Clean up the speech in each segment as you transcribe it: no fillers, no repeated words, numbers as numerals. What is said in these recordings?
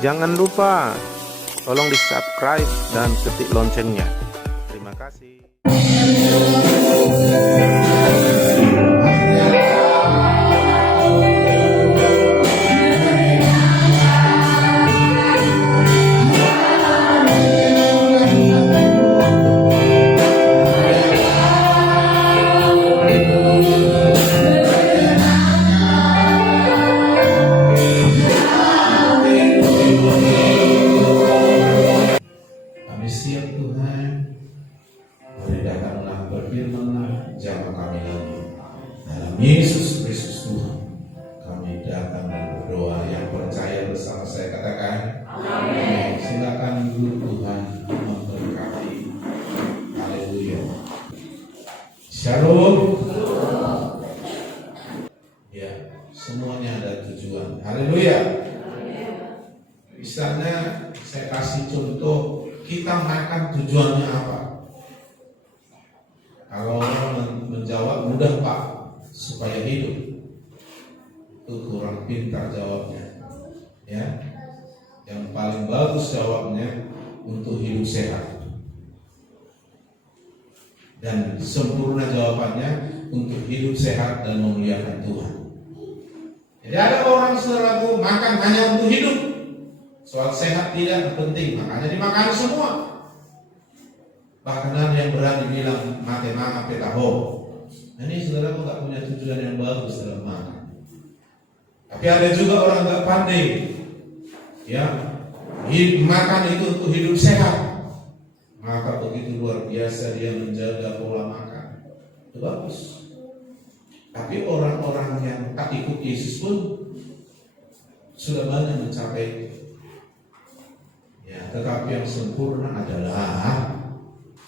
Jangan lupa tolong di subscribe dan ketik loncengnya. Terima kasih. Kami siap Tuhan, beritakanlah, berfirmanlah, jawab kami lagi. Dalam Yesus Kristus Tuhan, kami datang dan berdoa. Yang percaya bersama saya katakan, amin. Silakan dulu, Tuhan memberkati. Haleluya. Shalom. Ya, semuanya ada tujuan. Haleluya. Misalnya saya kasih contoh, kita makan tujuannya apa? Kalau orang menjawab mudah Pak, supaya hidup, itu kurang pintar jawabnya. Ya, yang paling bagus jawabnya untuk hidup sehat. Dan sempurna jawabannya untuk hidup sehat dan memuliakan Tuhan. Jadi ada orang saudaraku makan hanya untuk hidup. Soal sehat tidak penting, makanya dimakan semua. Bahkan ada yang berani bilang mate mama petaho. Ini saudaraku tak punya tujuan yang bagus dalam makan. Tapi ada juga orang tak pandai, ya, makan itu untuk hidup sehat. Maka begitu luar biasa dia menjaga pola makan. Itu bagus. Tapi orang-orang yang tak ikut Yesus pun sudah banyak mencapai itu. Ya, tetapi yang sempurna adalah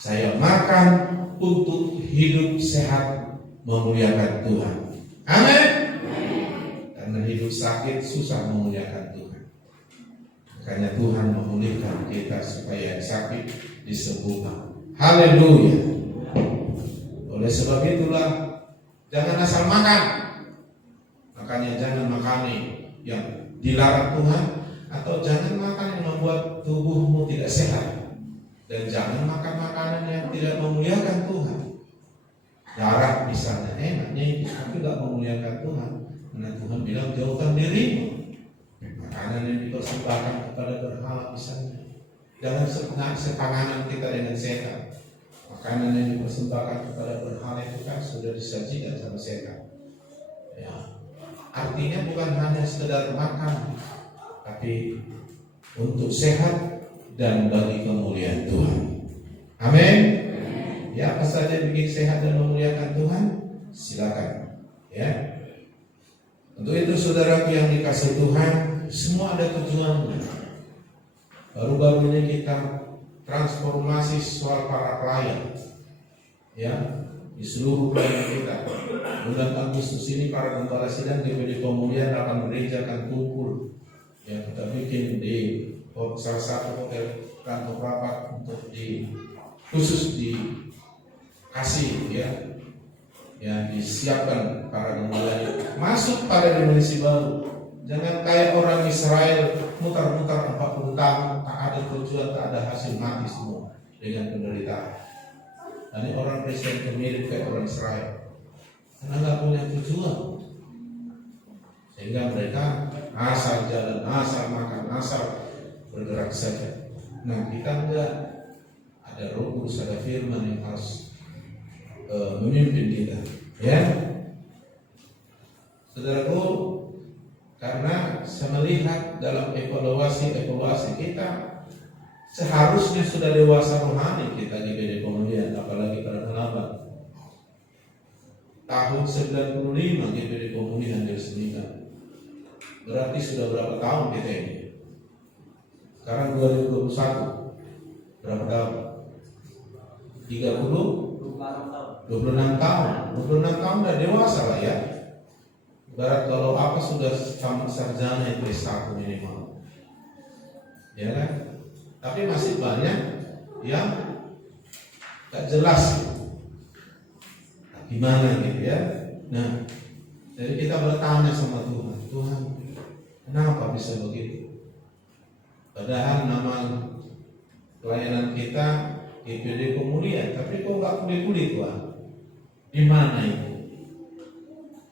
saya makan untuk hidup sehat, memuliakan Tuhan. Amin. Karena hidup sakit susah memuliakan Tuhan. Makanya Tuhan memulihkan kita supaya sakit disembuhkan. Haleluya. Oleh sebab itulah jangan asal makan. Makanya jangan makan yang dilarang Tuhan, atau jangan makan yang membuat tubuhmu tidak sehat, dan jangan makan makanan yang tidak memuliakan Tuhan. Darah misalnya enaknya, tapi tidak memuliakan Tuhan. Karena Tuhan bilang jauhkan dirimu. Makanan yang dipersembahkan kepada berhala misalnya, jangan sepanganan kita dengan setan. Makanan yang dipersembahkan kepada berhala itu kan sudah disajikan sama setan. Ya, artinya bukan hanya sekedar makan, tapi untuk sehat dan bagi kemuliaan Tuhan. Amin. Ya, apa saja bikin sehat dan memuliakan Tuhan, silakan. Ya. Untuk itu saudara yang dikasih Tuhan, semua ada tujuannya. Baru-baru ini kita transformasi soal para klien. Ya, di seluruh klien kita. Bulan Agustus ini para gembala sidang DPD Pemulihan akan gereja akan kumpul. Ya, kita bikin di salah satu hotel kantor rapat untuk khusus dikasih ya disiapkan para gembala masuk pada dimensi baru. Jangan kayak orang Israel mutar-mutar 40 tahun tak ada tujuan, tak ada hasil, mati semua dengan penderitaan. Dan ini orang Kristen itu mirip kayak orang Israel karena nggak punya tujuan, sehingga mereka asal jalan, asal makan, asal bergerak saja. Nah, kita enggak, ada Roh Kudus, ada firman yang harus memimpin kita. Ya, saudaraku, karena saya melihat dalam evaluasi kita seharusnya sudah dewasa rohani kita di GBD Pemulihan, apalagi pada penambat. Tahun 95 GBD Pemulihan diresmikan. Berarti sudah berapa tahun kita ini? Sekarang 2021. Berapa tahun? 26 tahun. 26 tahun udah dewasa lah ya. Ibarat kalau apa sudah tamat sarjana itu S1 minimal. Ya kan? Tapi masih banyak yang gak jelas gimana gitu ya. Nah, jadi kita bertanya sama Tuhan, Tuhan, kenapa bisa begitu? Padahal nama pelayanan kita GPD Pemulihan, tapi kok nggak pulih-pulih Tuhan? Di mana itu?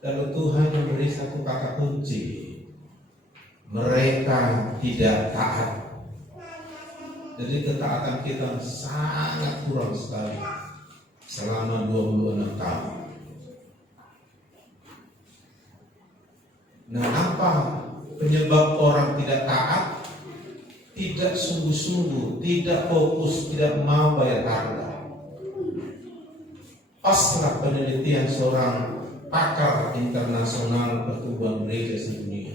Lalu Tuhan memberi satu kata kunci, mereka tidak taat. Jadi ketaatan kita sangat kurang sekali selama 26 tahun. Nah, apa penyebab orang tidak taat? Tidak sungguh-sungguh, tidak fokus, tidak mau bayar harga. Paslah penelitian seorang pakar internasional pertumbuhan gereja sedunia,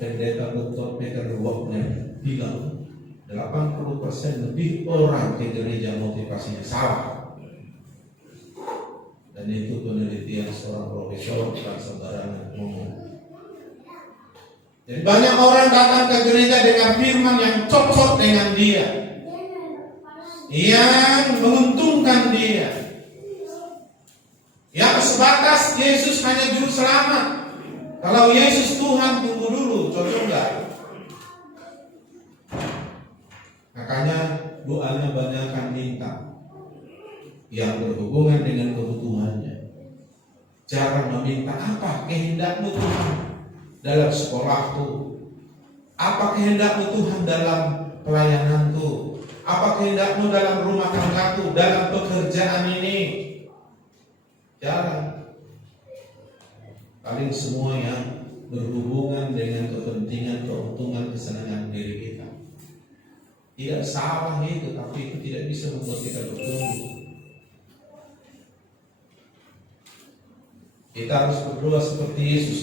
Pendeta Dr. Peter Wagner bilang 80% lebih orang ke gereja motivasinya salah. Dan itu penelitian seorang profesor dan sembarangan ngomong. Jadi banyak orang datang ke gereja dengan firman yang cocok dengan dia, yang menguntungkan dia, yang sebatas Yesus hanya juru selamat. Kalau Yesus Tuhan, tunggu dulu, cocok enggak? Makanya doanya banyakkan minta yang berhubungan dengan kebutuhannya. Jarang meminta apa kehendakmu Tuhan dalam sekolahku, apa kehendakmu Tuhan dalam pelayananku, apa kehendakmu dalam rumah tanggaku, dalam pekerjaan ini. Jarang. Paling semua yang berhubungan dengan kepentingan, keuntungan, kesenangan diri kita. Tidak salah itu, tapi itu tidak bisa membuat kita bertumbuh. Kita harus berdoa seperti Yesus.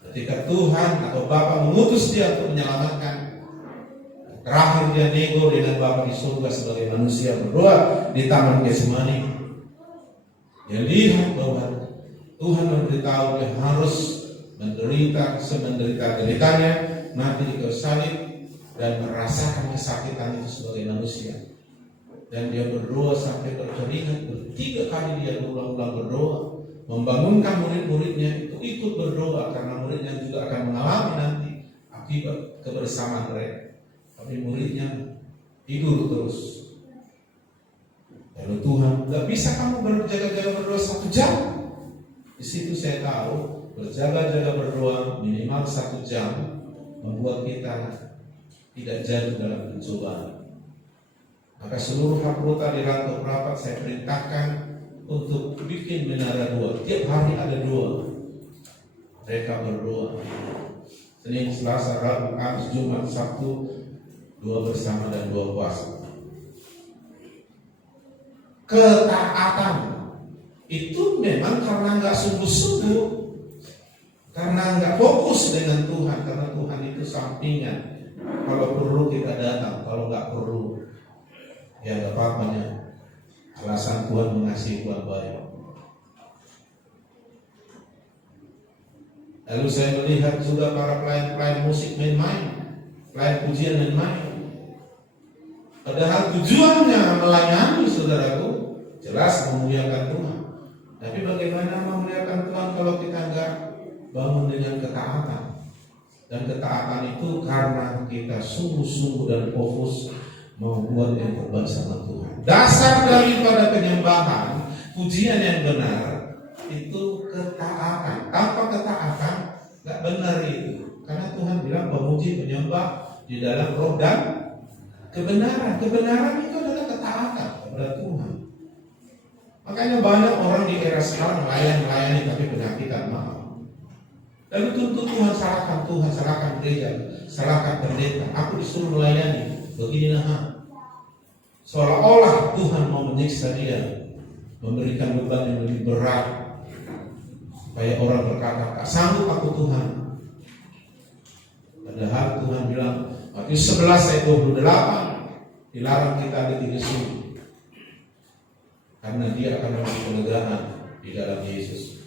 Ketika Tuhan atau Bapa mengutus dia untuk menyelamatkan, terakhir dia nego dengan Bapa di surga sebagai manusia berdoa di Taman Getsemani. Dia lihat bahwa Tuhan memberitahu dia harus menderita semenderita-deritanya, mati di kayu salib dan merasakan kesakitan itu sebagai manusia. Dan dia berdoa sampai berkeringat, 3 kali dia berulang-ulang berdoa, membangunkan murid-muridnya itu ikut berdoa karena muridnya juga akan mengalami nanti akibat kebersamaan mereka. Tapi muridnya tidur terus. Lalu Tuhan, gak bisa kamu berjaga-jaga berdoa 1 jam? Di situ saya tahu berjaga-jaga berdoa minimal 1 jam membuat kita tidak jatuh dalam pencobaan. Maka seluruh haprota di Rantau Prapat saya perintahkan untuk bikin menara 2. Tiap hari ada 2. Mereka berdoa Senin, Selasa, Rabu, Kamis, Jumat, Sabtu, 2 bersama dan 2 puasa. Ketaatan itu memang karena nggak sungguh-sungguh, karena nggak fokus dengan Tuhan, karena Tuhan itu sampingan. Kalau perlu kita datang, kalau nggak perlu ya nggak apa-apanya. Alasan Tuhan mengasihi Tuhan baik. Lalu saya melihat juga para pelayan musik main-main, pelayan pujian main-main. Padahal tujuannya melayani, saudaraku, jelas memuliakan Tuhan. Tapi bagaimana memuliakan Tuhan kalau kita enggak bangun dengan ketaatan? Dan ketaatan itu karena kita sungguh-sungguh dan fokus membuat yang terbaik sama Tuhan. Dasar daripada penyembahan, pujian yang benar itu ketaatan. Tanpa ketaatan enggak benar itu. Karena Tuhan bilang memuji penyembah di dalam roh dan kebenaran. Kebenaran itu adalah ketaatan kepada Tuhan. Makanya banyak orang di era sekarang melayani tapi penyakitan maaf. Lalu tuntut Tuhan, salahkan gereja, salahkan pendeta. Aku disuruh melayani, beginilah. Seolah-olah Tuhan mau menyiksa dia, memberikan beban yang lebih berat, supaya orang berkata, tak sanggup aku Tuhan. Padahal Tuhan bilang, Matius 11 ayat 28, dilarang kita ada 3 suku. Karena dia akan memberi penegahan di dalam Yesus.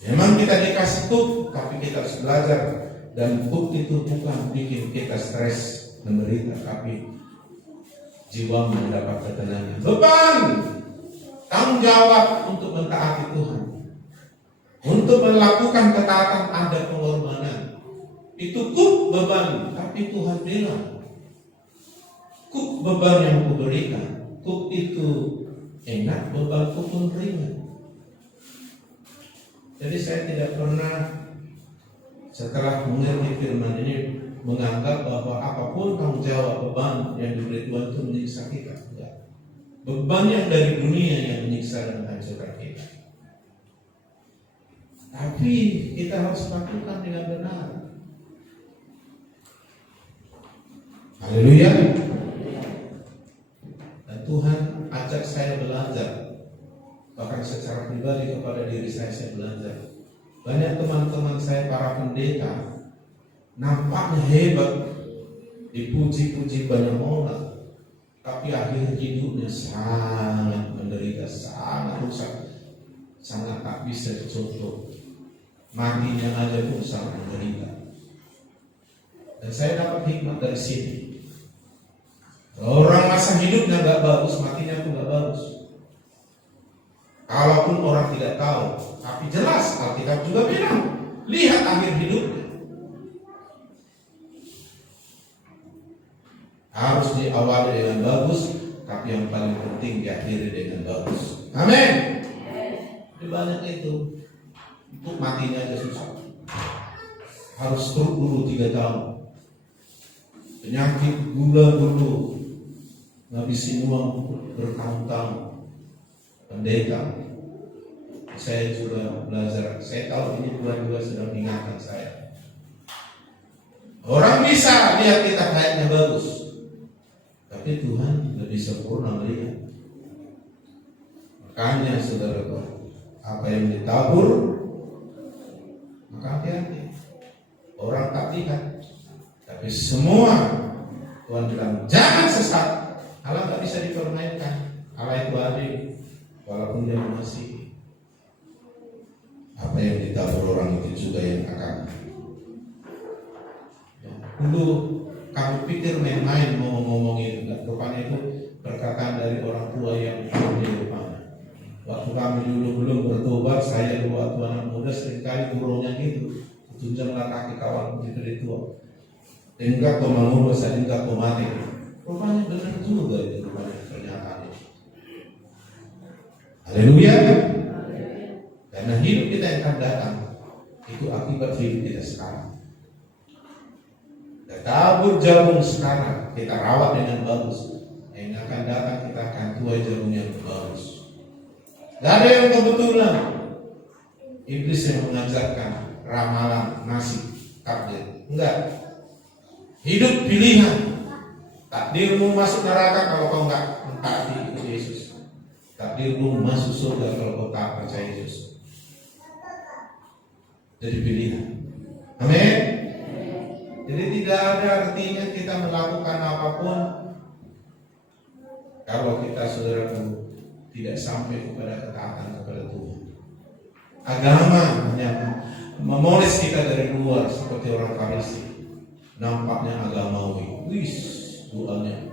Memang kita dikasih tub, tapi kita harus belajar. Dan bukti itu bukan bikin kita stres, menderita, tapi jiwa mendapat ketenangan. Beban, tanggung jawab untuk mentaati Tuhan. Untuk melakukan ketaatan ada pengorbanan. Itu kuk beban, tapi Tuhan bilang, kuk beban yang kuberikan, kuk itu enak, bebanku pun ringan. Jadi saya tidak pernah setelah mengerti firman ini menganggap bahwa apapun tanggung jawab beban yang diberi Tuhan itu menyiksa kita. Ya. Beban yang dari dunia yang menyiksa dan menghancurkan kita. Tapi kita harus lakukan dengan benar. Haleluya. Dan Tuhan ajak saya belajar. Bahkan secara pribadi kepada diri saya belajar. Banyak teman-teman saya para pendeta nampaknya hebat, dipuji-puji banyak orang, tapi akhir hidupnya sangat menderita, sangat rusak, sangat tak bisa dicontoh. Matinya aja pun sangat menderita. Dan saya dapat hikmat dari sini. Orang masa hidupnya gak bagus, matinya pun gak bagus. Kalaupun orang tidak tahu, tapi jelas Alkitab juga bilang, lihat akhir hidupnya. Harus diawali dengan bagus, tapi yang paling penting diakhiri dengan bagus. Amin. Banyak itu, untuk matinya aja susah. Harus stroke dulu 3 tahun, penyakit gula dulu, ngabisin uang bertahun-tahun. Pendeta, saya juga belajar. Saya tahu ini dua-dua sedang mengingatkan saya. Orang bisa lihat kita kayaknya bagus, tapi Tuhan lebih sempurna melihat. Makanya saudara, apa yang ditabur, maka hati-hati. Orang tak lihat, tapi semua Tuhan bilang jangan sesat. Allah tak bisa dipermainkan. Allah itu adil. Walaupun dia mengasihi, apa yang ditabur orang itu juga yang akan. Ya, dulu kamu pikir main-main mau ngomongin, rupanya itu perkataan dari orang tua yang ahli rupanya. Waktu kami dulu belum bertobat, saya dua waktu anak muda seringkali gurunya gitu, tunjuklah kaki kawan itu tua. Enggak kau mau dosa, enggak kau mati. Rupanya benar juga itu rupanya pernyataan. Haleluya. Karena hidup kita yang akan datang itu akibat hidup kita sekarang. Kita tabur jagung sekarang, kita rawat dengan bagus. Yang akan datang kita akan tuai jagung yang bagus. Gak ada yang kebetulan. Iblis yang mengajarkan ramalan, nasib, takdir. Enggak. Hidup pilihan. Takdirmu masuk neraka kalau kau enggak mentaati Yesus. Takdirmu masuk surga kalau kau tak percaya Yesus. Jadi pilihan. Amin. Jadi tidak ada artinya kita melakukan apapun kalau kita saudaraku tidak sampai kepada ketaatan kepada Tuhan. Agama hanya memoles kita dari luar seperti orang Farisi. Nampaknya agamawi. Wis doanya.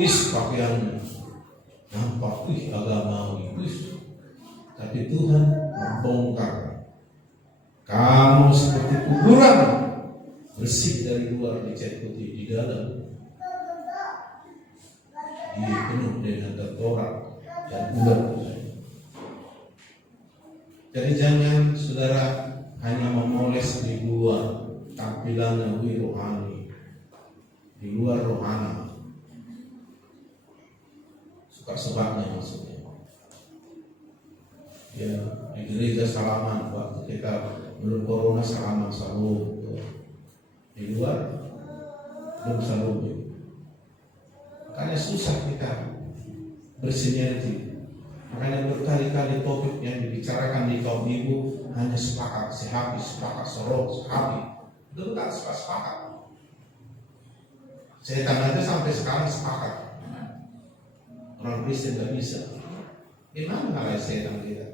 Wis pakaiannya. Nampak, agamawi, tapi Tuhan membongkar. Kamu seperti kuburan, bersih dari luar dicat putih, di dalam dipenuh dengan tatorak dan ular. Jadi jangan saudara hanya memoles di luar tampilannya rohani, di luar rohani. Sebabnya maksudnya ya di gereja salaman waktu kita belum corona salaman selalu di luar belum selalu. Makanya susah kita bersinergi. Makanya berkali-kali topik yang dibicarakan di kaum ibu hanya sepakat sehapi, sepakat sorok, sehapi. Itu tak sepakat. Setan aja sampai sekarang sepakat. Orang Kristen tidak bisa. Gimana ngalahin setan kita?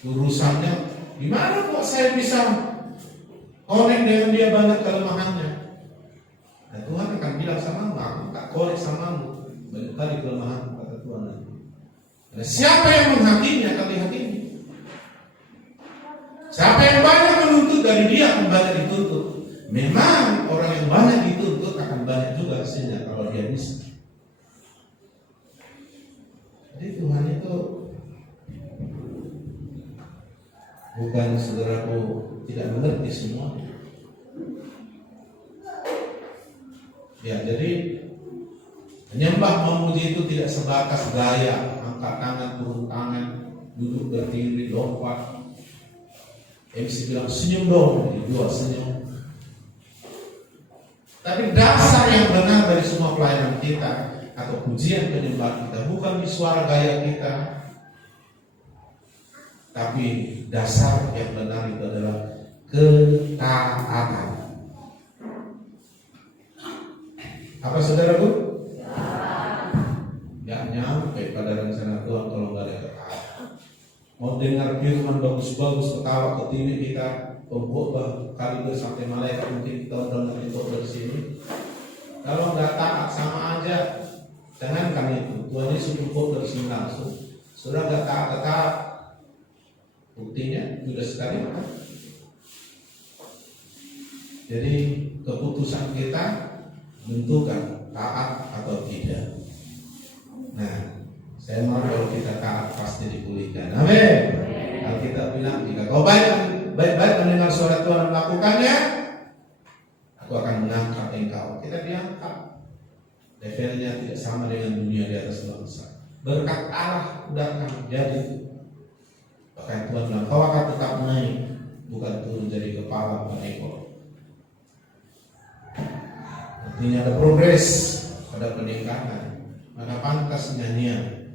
Urusannya gimana kok saya bisa connect dengan dia banyak kelemahannya? Nah, Tuhan akan bilang sama aku tak connect samamu. Banyak kali kelemahan kata Tuhan. Nah, siapa yang menghakimi akan dihakimi. Siapa yang banyak menuntut dari dari dia akan banyak dituntut. Memang orang yang banyak dituntut akan banyak juga hasilnya kalau dia bisa. Jadi Tuhan itu bukan saudaraku tidak mengerti semua. Ya, jadi menyembah memuji itu tidak sebatas gaya, angkat tangan, turun tangan, duduk berdiri, lompat. MC bilang senyum dong, dua senyum. Tapi dasar yang benar dari semua pelayanan kita atau pujian penyembahan kita bukan di suara gaya kita, tapi dasar yang benar itu adalah ketaatan. Apa saudaraku? Gak nyampe pada rencana Tuhan kalau gak ada ketaatan. Mau dengar firman bagus-bagus, ketawa ke TV kita, pembuat kali sampai malaikat mungkin kita udah menyentuh dari sini. Kalau nggak taat sama aja, jangankan itu. Tuhan Yesus cukup dari sini langsung. Sudah nggak taat, buktinya sudah sekali. Jadi keputusan kita menentukan taat atau tidak. Nah, saya mau kalau kita taat pasti dipulihkan. Amin. Alkitab bilang jika kau baik-baik mendengar suara Tuhan dan melakukannya, aku akan mengangkat engkau. Kita diangkat. Levelnya tidak sama dengan dunia di atas bangsa. Berkat Allah udah akan jadi. Bahkan Tuhan bilang kau akan tetap naik, bukan turun jadi kepala bukan ekor. Artinya ada progres, ada peningkatan. Maka pantas nyanyian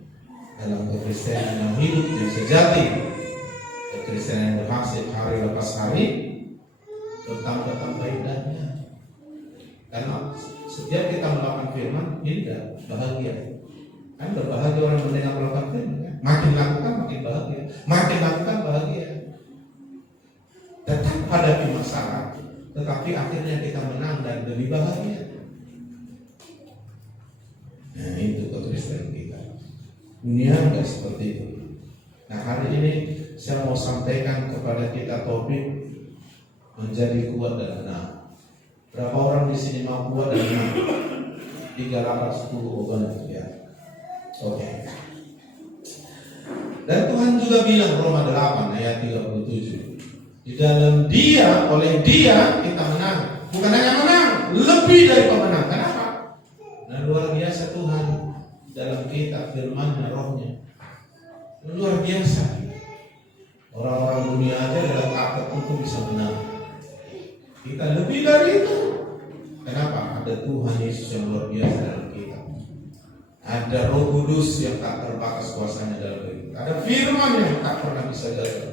dalam kekristenan yang hidup yang sejati, kekristenan yang berhasil hari lepas hari, bertambah-tambah indahnya. Karena setiap kita melakukan firman, indah, bahagia. Kan berbahagia orang mendengar melakukan firman. Kan? Makin lakukan makin bahagia, makin lakukan bahagia. Tetap hadapi masalah, tetapi akhirnya kita menang dan lebih bahagia. Nah itu kekristenan kita. Dunia enggak seperti itu. Nah hari ini saya mau sampaikan kepada kita topik menjadi kuat dan menang. Berapa orang di sini mau kuat dan menang? 310 orang ya. Oke. Dan Tuhan juga bilang Roma 8 ayat 37. Di dalam Dia, oleh Dia kita menang. Bukan hanya menang, lebih dari pemenang. Kenapa? Nah, luar biasa Tuhan dalam kita firman-Nya, Roh-Nya. Luar biasa. Orang-orang dunia aja dalam kata itu bisa menang. Kita lebih dari itu. Kenapa? Ada Tuhan Yesus yang luar biasa dalam kita. Ada Roh Kudus yang tak terbatas kuasanya dalam diri kita. Ada firman yang tak pernah bisa gagal,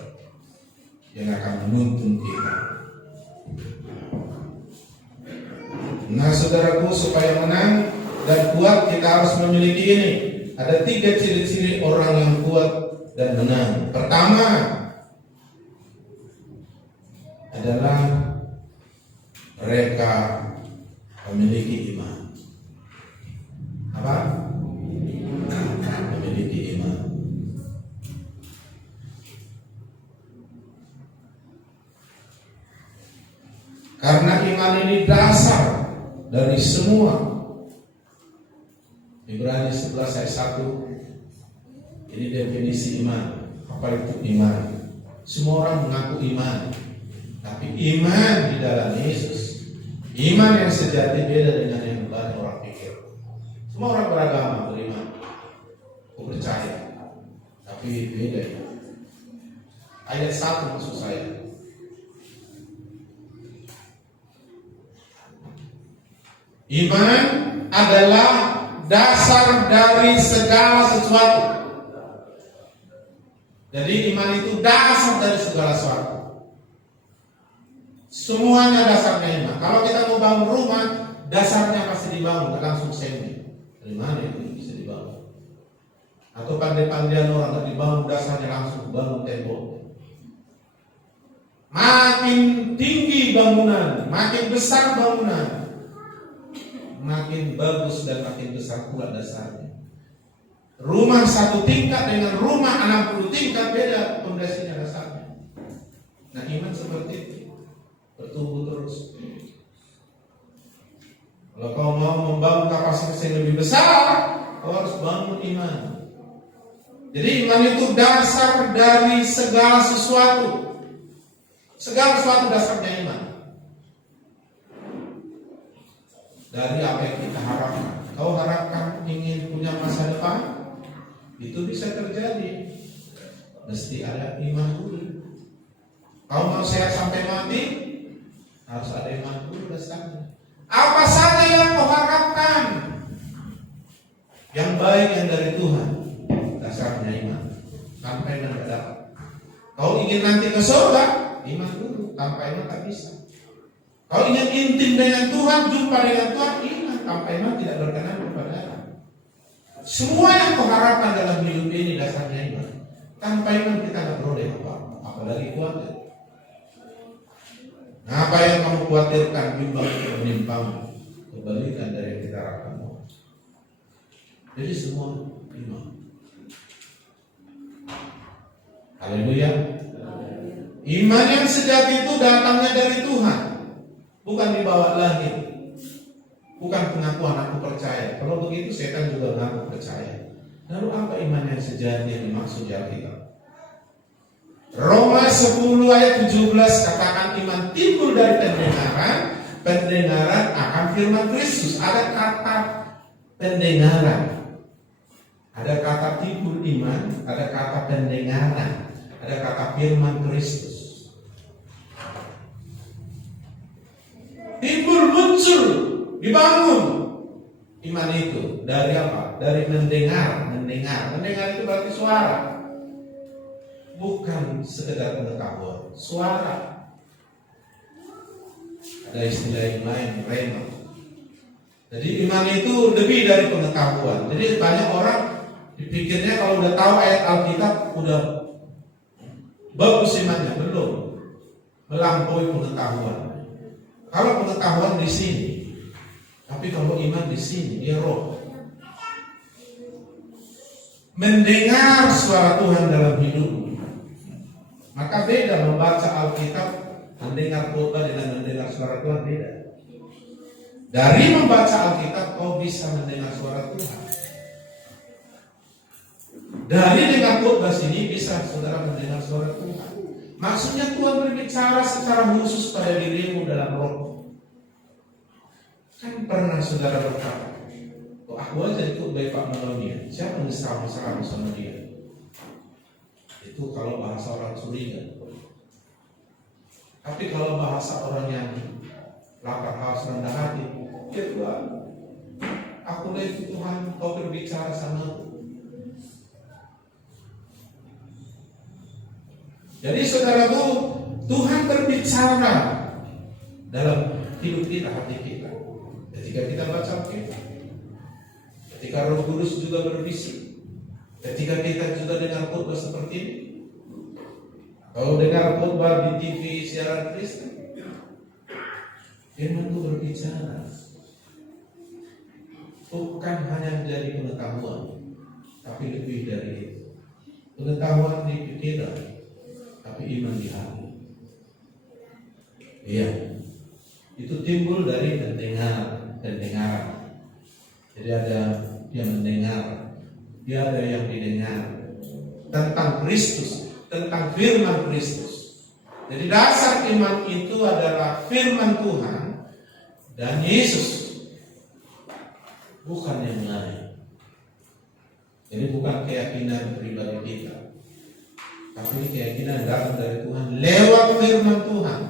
yang akan menuntun kita. Nah saudaraku, supaya menang dan kuat kita harus memiliki ini. Ada 3 ciri-ciri orang yang kuat dan menang. Pertama adalah mereka memiliki iman. Apa? Memiliki iman. Karena iman ini dasar dari semua. Ibrani 11 ayat 1. Ini definisi iman. Apa itu iman? Semua orang mengaku iman, tapi iman di dalam Yesus, iman yang sejati beda dengan yang banyak orang pikir. Semua orang beragama beriman, aku percaya, tapi beda. Ayat 1 maksud saya. Iman adalah dasar dari segala sesuatu. Jadi iman itu dasar dari segala sesuatu. Semuanya dasarnya iman. Kalau kita mau bangun rumah, dasarnya pasti dibangun, tidak langsung semen. Dari mana itu bisa dibangun? Atau pandai-pandaian orang tidak dibangun dasarnya langsung bangun tembok. Makin tinggi bangunan, makin besar bangunan, makin bagus dan makin besar pula dasarnya. Rumah 1 tingkat dengan rumah 60 tingkat beda pondasinya dasarnya. Nah iman seperti itu. bertumbuh terus. Kalau kau mau membangun kapasitas yang lebih besar, kau harus bangun iman. Jadi iman itu dasar dari segala sesuatu. Segala sesuatu dasarnya iman. Dari apa yang kita harapkan. Kau harapkan ingin punya masa depan, itu bisa terjadi. Mesti ada iman dulu. Kau mau sehat sampai mati, harus ada iman dulu dasarnya. Apa saja yang kau harapkan yang baik yang dari Tuhan, dasarnya iman. Tanpa iman tidak dapat. Kau ingin nanti ke surga, iman dulu. Tanpa iman tak bisa. Kau ingin intim dengan Tuhan, jumpa dengan Tuhan, iman. Tanpa iman tidak berkenan kepada Allah. Semua yang kau harapkan dalam hidup ini dasarnya iman. Tanpa iman kita tidak beroleh apa-apa, apalagi khawatir. Nah, apa yang kamu khawatirkan bimbang itu menimpamu, kebalikan dari yang kita harapkan. Jadi semua iman. Haleluya. Iman yang sejati itu datangnya dari Tuhan, bukan dibawa lahir. Bukan pengakuan aku percaya. Kalau begitu setan juga mengaku percaya. Lalu apa iman yang sejati yang dimaksud di Alkitab? Roma 10 ayat 17 katakan iman timbul dari pendengaran, pendengaran akan firman Kristus. Ada kata pendengaran, ada kata timbul iman, ada kata pendengaran, ada kata firman Kristus. Timbul, muncul, dibangun iman itu dari apa? Dari mendengar. Mendengar itu berarti suara. Bukan sekedar pengetahuan, suara. Ada istilah yang lain, rema. Jadi iman itu lebih dari pengetahuan. Jadi banyak orang dipikirnya kalau udah tahu ayat Alkitab udah bagus imannya, belum. Melampaui pengetahuan. Kalau pengetahuan di sini, tapi kalau iman di sini, dia roh. Mendengar suara Tuhan dalam hidup. Maka beda membaca Alkitab, mendengar khotbah dengan mendengar suara Tuhan beda. Dari membaca Alkitab kau bisa mendengar suara Tuhan. Dari dengar khotbah sini bisa saudara mendengar suara Tuhan. Maksudnya Tuhan berbicara secara khusus pada dirimu dalam roh. Kan pernah saudara berkata, oh, aku aja ikut baik Pak Melonia. Siapa yang mesra-mesra sama dia? Itu kalau bahasa orang curiga. Tapi kalau bahasa orang yang lapar haus rendah hati, ya Tuhan, aku lihat Tuhan kau berbicara sama aku. Jadi saudaraku, Tuhan berbicara dalam hidup kita, hati kita. Ketika kita baca Alkitab, ketika Roh Kudus juga berbisik, ketika kita juga dengar khotbah seperti ini, kalau dengar khotbah di TV siaran Kristen, firman itu berbicara. Bukan hanya menjadi pengetahuan, tapi lebih dari itu. Pengetahuan di pikiran, tapi iman di hati. Iya, itu timbul dari pendengaran. Jadi ada yang mendengar, dia ada yang didengar tentang Kristus, tentang firman Kristus. Jadi dasar iman itu adalah firman Tuhan dan Yesus, bukan yang lain. Jadi bukan keyakinan pribadi kita, tapi keyakinan datang dari Tuhan lewat firman Tuhan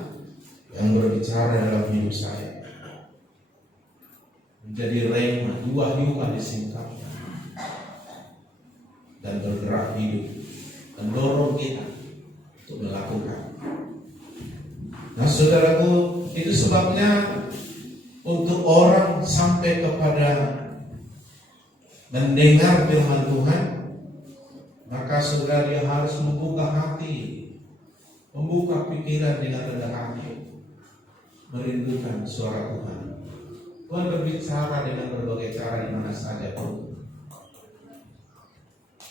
yang berbicara dalam hidup saya. Menjadi rema, diwahyukan disingkapkan dan bergerak hidup, mendorong kita untuk melakukan. Nah saudaraku, itu sebabnya untuk orang sampai kepada mendengar firman Tuhan, maka saudara dia harus membuka hati, membuka pikiran dengan rendah hati, merindukan suara Tuhan. Tuhan berbicara dengan berbagai cara di mana saja pun.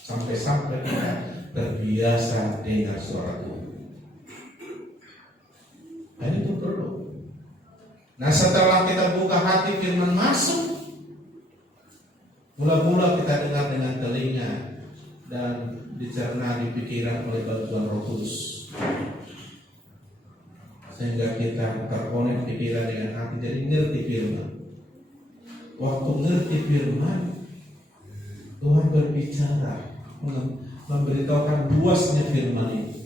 Sampai-sampai kita terbiasa dengar suara Tuhan. Dan itu perlu. Nah, setelah kita buka hati, firman masuk. Mula-mula kita dengar dengan telinga dan dicerna di pikiran oleh bantuan Roh Kudus, sehingga kita terkonek pikiran dengan hati, jadi ngerti firman. Waktu ngerti firman, Tuhan berbicara, memberitahukan luasnya firman itu.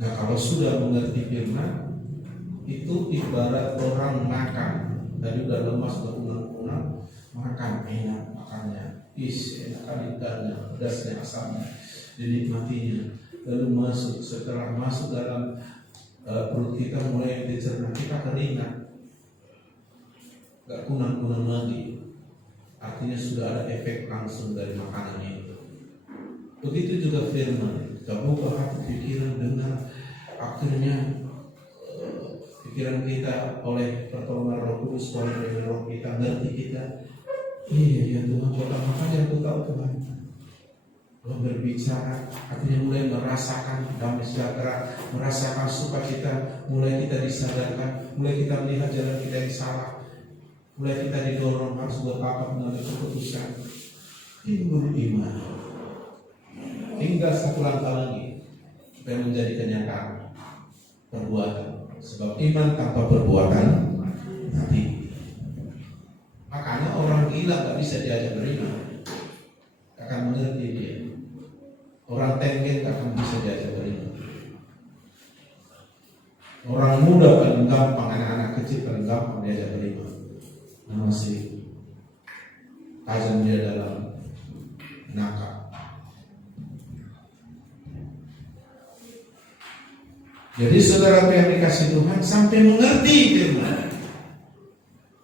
Nah, kalau sudah mengerti firman, itu ibarat orang makan, tadi udah lemas, udah unang-unang, makan enak makannya, enak ikannya, pedasnya, asamnya, dinikmatinya, lalu masuk. Setelah masuk dalam perut kita, mulai dicerna, kita keringat, gak kunang-kunang lagi. Artinya sudah ada efek langsung dari makanan itu. Begitu juga firman, kita buka hati, pikiran, dengar, akhirnya pikiran kita oleh pertolongan Roh Kudus, oleh Roh kita, ngerti kita. Iya ya Tuhan, makanya aku tahu Tuhan. Tuhan berbicara, artinya mulai merasakan damai sejahtera, merasakan sukacita, mulai kita disadarkan, mulai kita melihat jalan kita yang salah, mulai kita didorong harus berapa mengambil keputusan. Timbul iman. Tinggal satu langkah lagi supaya menjadi kenyataan perbuatan. Sebab iman tanpa perbuatan mati. Makanya orang gila gak bisa diajak beriman, akan mengerti dia. Orang tenggen gak akan bisa diajak beriman. Orang muda paling gampang, anak-anak kecil paling gampang diajak beriman. Nah, masih tajam dia dalam nakal. Jadi saudara yang dikasih Tuhan sampai mengerti firman.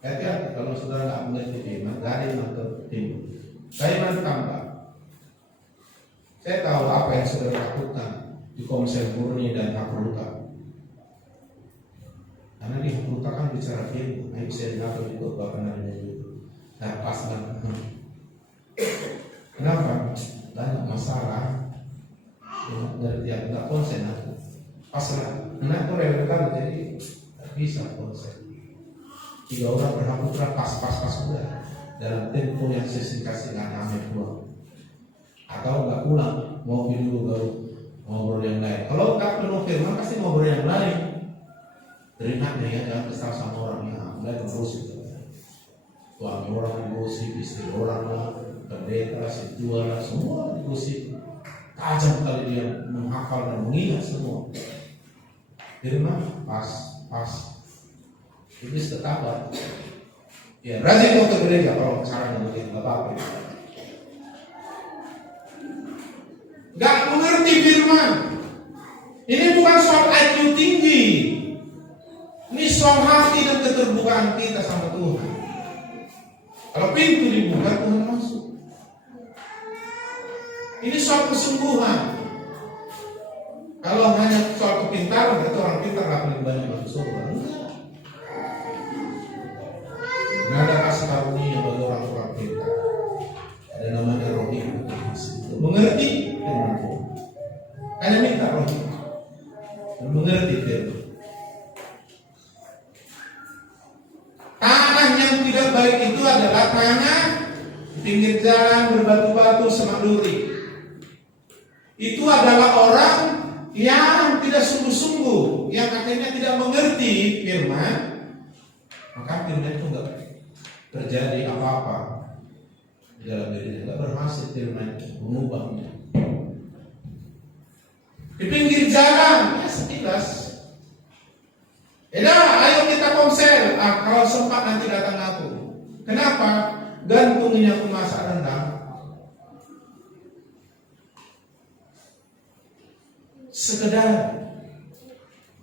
Hati-hati kalau saudara nggak mengerti firman, gak ada yang tertimbul. Saya tambah. Saya tahu apa yang saudara lakukan di Komsel Murni dan Hakruta. Karena di Hakruta kan bicara firman. Ayo saya dengar ikut Bapak namanya itu. Nah pas banget. Kenapa? Banyak masalah. Dari yang nggak konsen aku. Pasrah, anak aku rewel banget, jadi tak bisa konsep. 3 orang berhaputra pas udah dalam tempo yang sesingkat-singkatnya ambil pulang, atau nggak pulang, ngopi dulu baru ngobrol yang lain. Kalau nggak penuh firman pasti ngobrol yang lain. Teringatnya ya, jangan kesal sama orang ya, mulai menggosip. Suami orang digosip, istri orang lah, pendeta, jual lah, semua digosip. Tajam kali dia menghafal dan mengingat semua. Firman pas iblis ketawa. Ya rajin kau ke gereja kalau caranya begitu, nggak apa-apa. Gak mengerti firman. Ini bukan soal IQ tinggi. Ini soal hati dan keterbukaan kita sama Tuhan. Kalau pintu dibuka, Tuhan masuk. Ini soal kesungguhan. Kalau hanya soal kepintaran, berarti orang pintar gak paling banyak masuk surga. Nah, ada kasih karunia bagi orang pintar. Ada namanya Roh Hidup. Mengerti firman Tuhan. Hanya minta Roh Hidup dan mengerti firman. Tanah yang tidak baik itu adalah tanah di pinggir jalan berbatu-batu semak duri. Itu adalah orang yang tidak sungguh-sungguh, yang akhirnya tidak mengerti firman, maka firman itu enggak terjadi apa-apa di dalam dirinya, enggak berhasil firman itu mengubahnya. Di pinggir jalan, ya sekilas. Ayo kita komsel. Kalau sempat nanti datang aku. Kenapa? Gantungin aku masak rendang. Sekedar,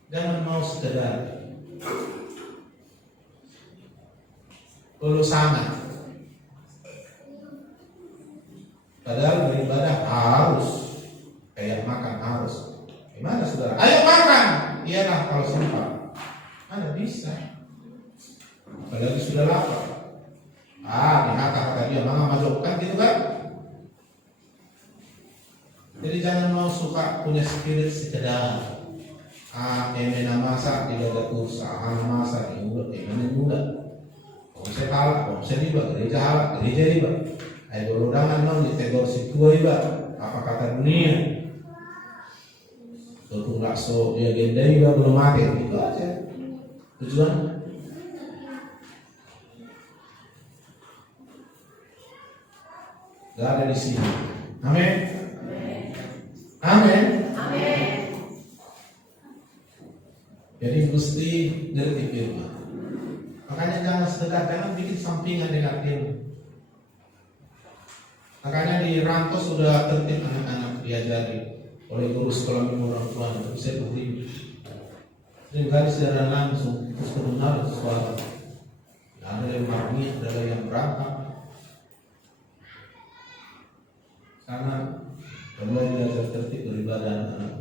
jangan mau sekedar. Perlu sangat. Padahal beribadah harus, kayak makan harus. Gimana saudara? Ayo makan. Iyalah kalau sempat. Mana bisa? Padahal sudah lapar. Di kata dia mama masukkan gitu kan? Jadi jangan mau suka punya spirit sekedar. emena masa tidak ada usaha masa diulat emena ulat. Saya halak, saya riba, gereja halak, gereja riba. Ayo berudangan non ditegor situa riba. Apa kata dunia? Tutung lakso dia agenda riba belum mati, itu aja tujuan. Gak ada di sini. Amin. Amin. Jadi mesti ngerti firman. Makanya jangan sekedar jangan bikin sampingan dengan firman. Makanya di rantau sudah tertib anak-anak diajari oleh guru sekolah minggu orang tua untuk bisa begini. Seringkali secara langsung terus kebenaran sesuatu. Ada yang marni, ada yang berangkat. Karena mulai belajar tertib beribadah anak.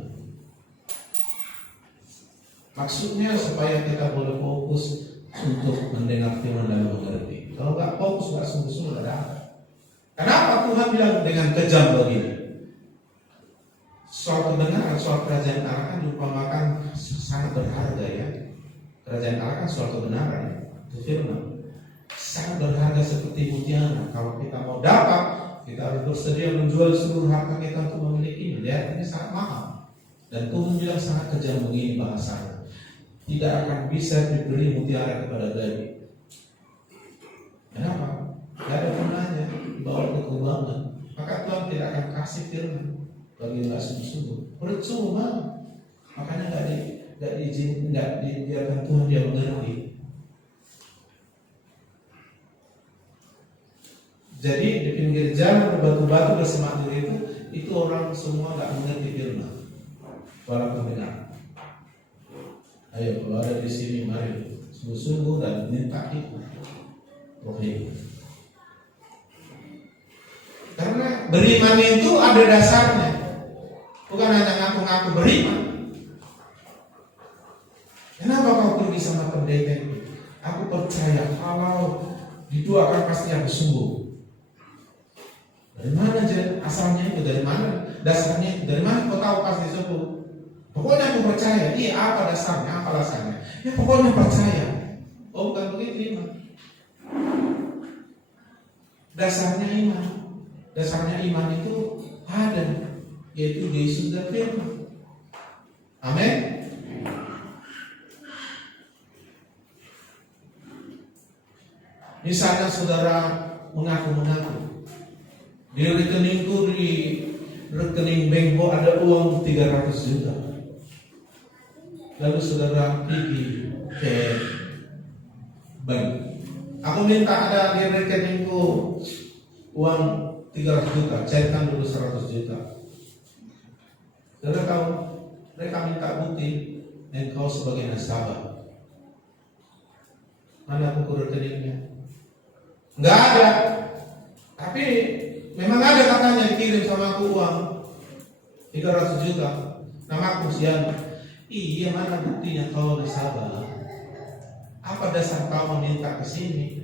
Maksudnya supaya kita boleh fokus untuk mendengar firman dan mengerti. Kalau nggak fokus, nggak sungguh-sungguh, nggak ada. Kenapa Tuhan bilang dengan kejam begini? Soal kebenaran, soal kerajaan Allah kan diumpamakan sangat berharga ya. Kerajaan Allah kan soal kebenaran, itu firman. Sangat berharga seperti mutiara. Kalau kita mau dapat, kita harus bersedia menjual seluruh harta kita untuk memilikinya. Dia ini sangat mahal. Dan Tuhan bilang sangat kejam begini bahasanya. Tidak akan bisa diberi mutiara kepada gadis. Kenapa? Tidak ada gunanya dibawa ke keuangan. Maka Tuhan tidak akan kasih firman bagi yang sungguh-sungguh. Percuma banget. Makanya tidak dibiarkan Tuhan dia mengerti. Jadi di pinggir jalan berbatu-batu bersemak itu orang semua nggak mengerti firman. Walaupun benar. Ayo kalau ada di sini mari sungguh-sungguh dan minta itu rohani. Karena beriman itu ada dasarnya, bukan hanya ngaku-ngaku beriman. Kenapa kau pergi sama pendeta itu? Aku percaya kalau didoakan pasti aku sembuh. Dari mana asalnya itu? Dari mana dasarnya itu? Dari mana kau tahu pasti sembuh? Pokoknya aku percaya. Iya, apa dasarnya? Apa alasannya? Ya pokoknya percaya. Oh bukan begitu iman. Dasarnya iman. Dasarnya iman itu ada, yaitu Yesus dan firman. Amin. Misalnya saudara mengaku di rekeningku, di rekening Bengko ada uang 300 juta. Lalu saudara pergi ke bank. Aku minta ada di rekeningku uang 300 juta, cairkan dulu 100 juta. Saudara tahu, mereka minta bukti engkau sebagai nasabah. Mana buku rekeningnya? Enggak ada. Tapi memang ada katanya dikirim sama aku uang 300 juta. Namaku Sian. Iya, mana buktinya kau nasabah? Apa dasar kau meminta ke sini?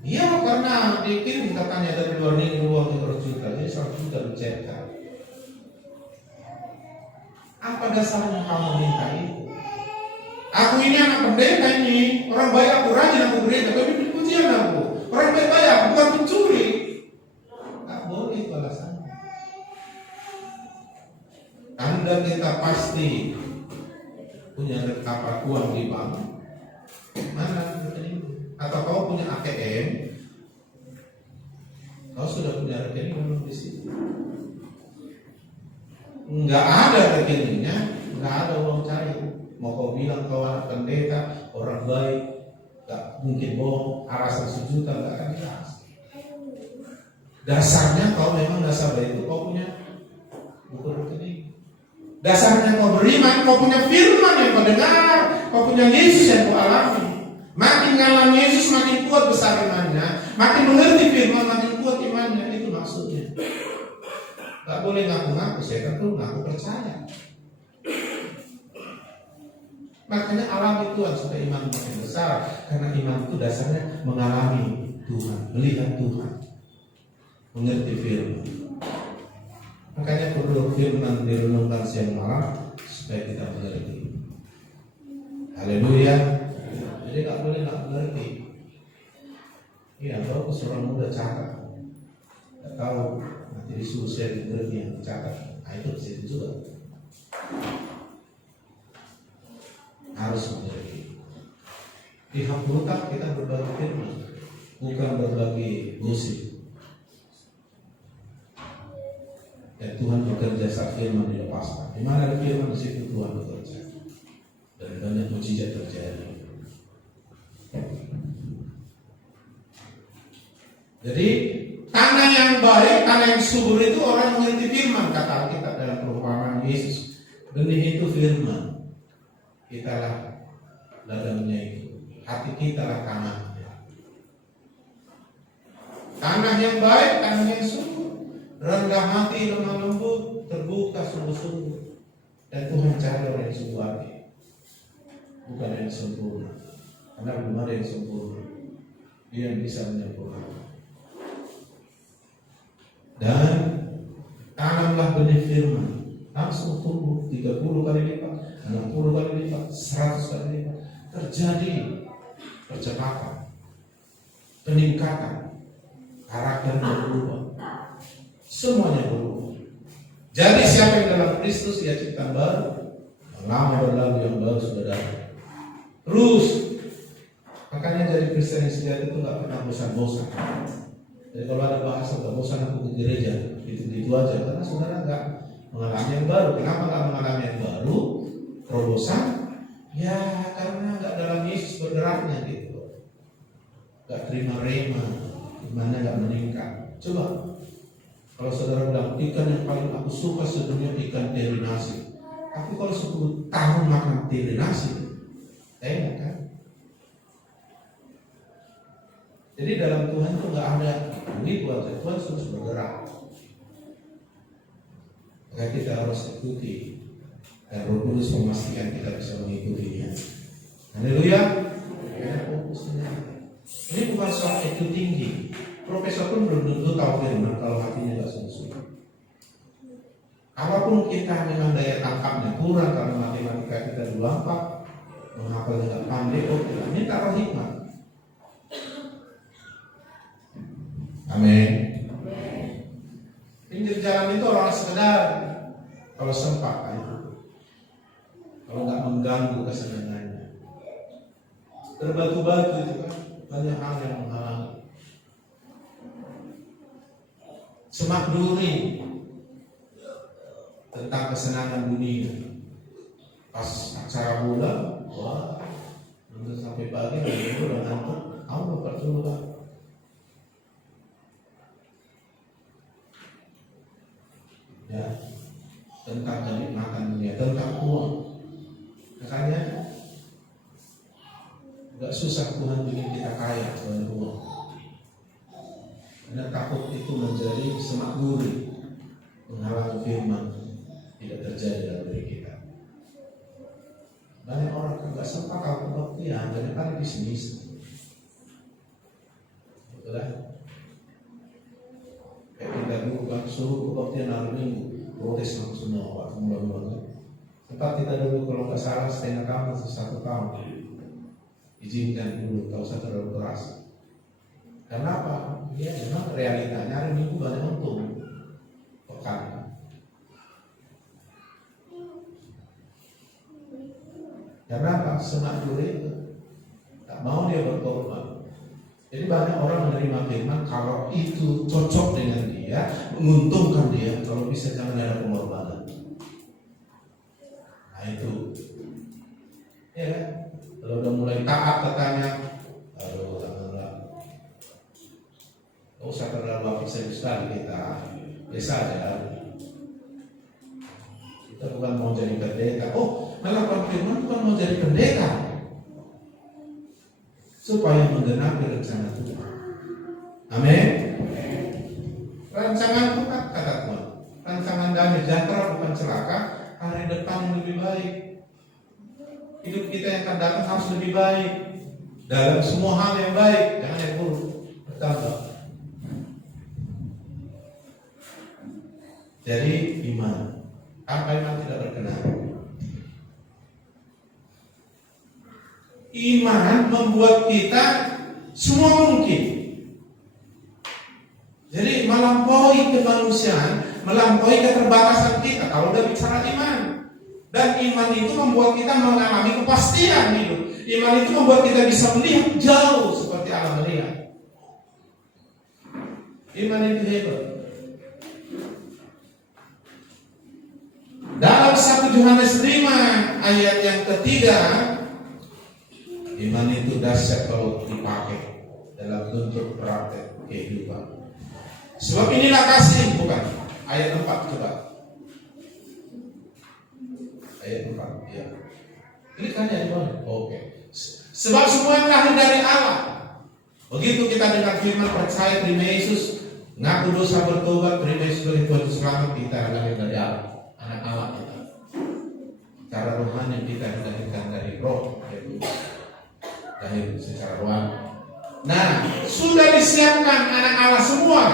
Iya, karena dikirim katanya dari luar negeri uang 300 juta, jadi 100 juta dicairkan. Apa dasarnya kamu minta itu? Aku ini anak pendeta ini, orang baik, aku rajin, aku gereja, tapi pujian aku. Orang baik, aku bukan pencuri. Tak boleh itu alasannya. Anda kita pasti punya rekapan uang di bank. Mana rekening? Atau kau punya ATM? Kau sudah punya rekening belum di situ? Enggak ada rekeningnya, enggak ada uang cair. Mau kau bilang kau anak pendeta, orang baik, enggak mungkin bohong. Alasan sejuta enggak akan jelas. Dasarnya kau memang nasabah itu kau punya buku rekening. Dasarnya kau beriman, kau punya firman yang kau dengar, kau punya Yesus yang kau alami. Makin ngalami Yesus, makin kuat besar imannya, makin mengerti firman, makin kuat imannya. Itu maksudnya. Gak boleh ngaku-ngaku, saya tentu ngaku percaya. Makanya alami Tuhan supaya iman makin besar. Karena iman itu dasarnya mengalami Tuhan, melihat Tuhan, mengerti firman. Makanya perlu firman direnungkan siang malam supaya kita mengerti. Haleluya. Jadi nggak boleh nggak mengerti. Iya, bagus orang muda cakap. Nggak tahu nanti disuruh saya mengerti yang cakap. Nah itu bisa juga. Harus mengerti. Di Hapurutak kita berbagi firman, bukan berbagi gosip. Dan Tuhan bekerja saat firman dilepaskan. Di mana ada firman di situ Tuhan bekerja. Dan banyak mujizat terjadi. Jadi tanah yang baik, tanah yang subur itu orang mengerti firman, kata Alkitab dalam perumpamaan Yesus. Benih itu firman. Kitalah ladangnya itu. Hati kita lah tanah. Tanah yang baik, tanah yang subur, rendah hati, lemah lembut, terbuka sungguh-sungguh. Dan Tuhan cari orang yang sungguh hati, bukan yang sempurna. Karena belum ada yang sempurna. Dia yang bisa menyempurnakan. Dan tanamlah benih firman, langsung tumbuh 30 kali lipat, 60 kali lipat, 100 kali lipat. Terjadi percepatan, peningkatan, karakternya berubah, semuanya berubah. Jadi siapa yang dalam Kristus ia ciptaan baru, yang lama berlalu, yang baru sudah datang. Terus, makanya jadi Kristen yang sejati itu nggak pernah bosan-bosan. Jadi kalau ada bahasa nggak bosan aku ke gereja, itu aja, karena saudara nggak mengalami yang baru. Kenapa nggak mengalami yang baru? Terobosan? Ya karena nggak dalam Yesus bergeraknya gitu, nggak terima rema, gimana nggak meningkat. Coba kalau saudara bilang ikan yang paling aku suka sedunia ikan teri nasi, tapi kalau 10 tahun makan teri nasi, enak kan? Jadi dalam Tuhan itu nggak ada begitu aja, Tuhan terus bergerak. Maka kita harus ikuti. Dan Roh Kudus memastikan kita bisa mengikutinya. Haleluya. Ini bukan soal IQ tinggi. Profesor pun belum tentu tahu firman kalau hatinya tidak sungguh-sungguh. Kalaupun kita memang daya tangkapnya kurang karena matematika kita dulu lambat, menghafalnya tidak pandai, kita minta roh hikmat. Amin. Pinggir jalan itu orang sekedar kalau sempat itu. Kalau nggak mengganggu kesenangannya, berbatu-batu itu kan banyak hal yang menghalangi. Semak duri tentang kesenangan dunia. Pas acara bola, wah, nanti sampai pagi nggak udah ngantuk, kamu lupa dulu. Ya, tentang kenikmatan dunia, tentang uang. Makanya nggak susah Tuhan bikin kita kaya dengan uang. Karena takut itu menjadi semak duri, menghalangi firman tidak terjadi dalam diri kita. Banyak orang nggak sempat kalau kebaktian, banyak kali bisnis. Betul kan? Kayak kita dulu kan suruh kebaktian hari Minggu, protes langsung semua waktu mula-mula. Tempat kita dulu kalau nggak salah setengah tahun atau 1 tahun izinkan dulu, tak usah terlalu keras. Karena apa? Ya memang realitanya hari Minggu banyak untung pekan. Karena apa? Semak duri itu tak mau dia berkorban. Jadi banyak orang menerima firman kalau itu cocok dengan dia, menguntungkan dia, kalau bisa jangan ada pengorbanan. Nah itu, ya kan? Kalau udah mulai taat katanya, aduh janganlah, nggak usah terlalu serius sekali kita, biasa aja. Kita bukan mau jadi pendeta. Oh, melakukan firman bukan mau jadi pendeta, supaya menggenapi rencana Tuhan. Amin. Rancangan Tuhan kata Tuhan, rancangan damai sejahtera bukan celaka, hari depan yang lebih baik. Hidup kita yang akan datang harus lebih baik dalam semua hal yang baik, jangan yang buruk bertambah. Jadi iman, tanpa iman tidak berkenan. iman membuat kita semua mungkin. Jadi melampaui kemanusiaan, melampaui keterbatasan kita kalau udah bicara iman. Dan iman itu membuat kita mengalami kepastian hidup. Iman itu membuat kita bisa melihat jauh seperti Allah melihat. Iman itu hebat. Dalam 1 Yohanes 5 ayat yang ketiga, iman itu dahsyat kalau dipakai dalam bentuk praktek kehidupan. Sebab inilah kasih, bukan? Ayat 4 coba. Ayat 4, ya. Klik aja di bawah. Oke. Sebab semua yang lahir dari Allah. Begitu kita dengar firman, percaya terima Yesus, ngaku dosa, bertobat, terima Yesus sebagai Tuhan selamat, kita lahir dari Allah. Anak Allah kita. Cara rohani kita dilahirkan dari roh, yaitu lahir secara rohani. Nah, sudah disiapkan anak Allah semua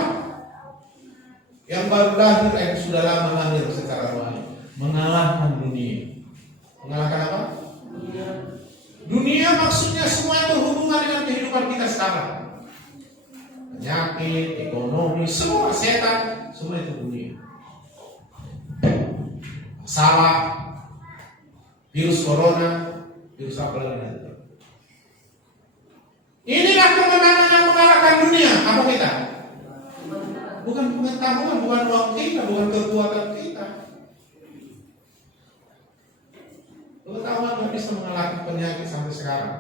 yang baru lahir, yang sudah lama lahir secara rohani, mengalahkan dunia. Mengalahkan apa? Dunia maksudnya semua yang berhubungan dengan kehidupan kita sekarang. Penyakit, ekonomi, semua setan, semua itu dunia. Masalah, virus corona, virus apa lagi nanti. Inilah kemenangan yang mengalahkan dunia. Apa kita? Bukan pengetahuan, bukan uang kita, bukan kekuatan kita. Pengetahuan nggak bisa mengalahkan penyakit sampai sekarang.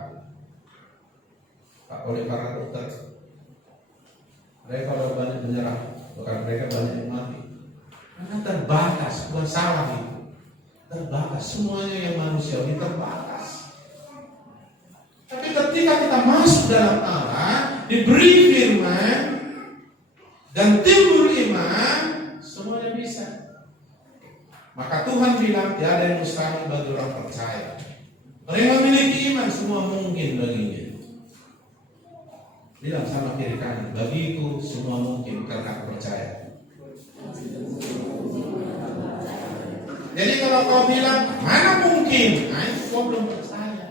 Oleh para dokter, mereka kalau banyak menyerah, bahkan mereka banyak yang mati. Karena terbatas, bukan salah itu. Terbatas, semuanya yang manusiawi terbatas. Tapi ketika kita masuk dalam Allah, diberi firman dan timbul iman, semuanya bisa. Maka Tuhan bilang tidak ada yang mustahil bagi orang percaya. Orang yang memiliki iman semua mungkin baginya. Bilang sama kiri kanan, bagiku semua mungkin karena aku percaya. Jadi kalau kau bilang mana mungkin, nah itu kau belum percaya.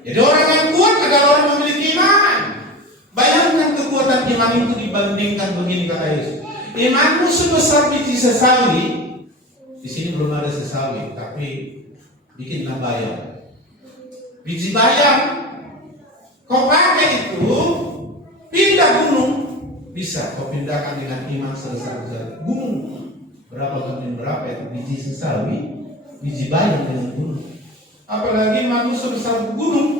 Jadi orang yang kuat adalah orang yang memiliki iman. Bayangkan kekuatan iman itu dibandingkan begini kata Yesus. Imanmu sebesar biji sesawi. Di sini belum ada sesawi, tapi bikinlah bayam. Biji bayam kau pakai itu pindah gunung, bisa kau pindahkan dengan iman sebesar gunung. Berapa banding berapa itu biji sesawi, biji bayam dengan gunung. Apalagi imanmu sebesar gunung,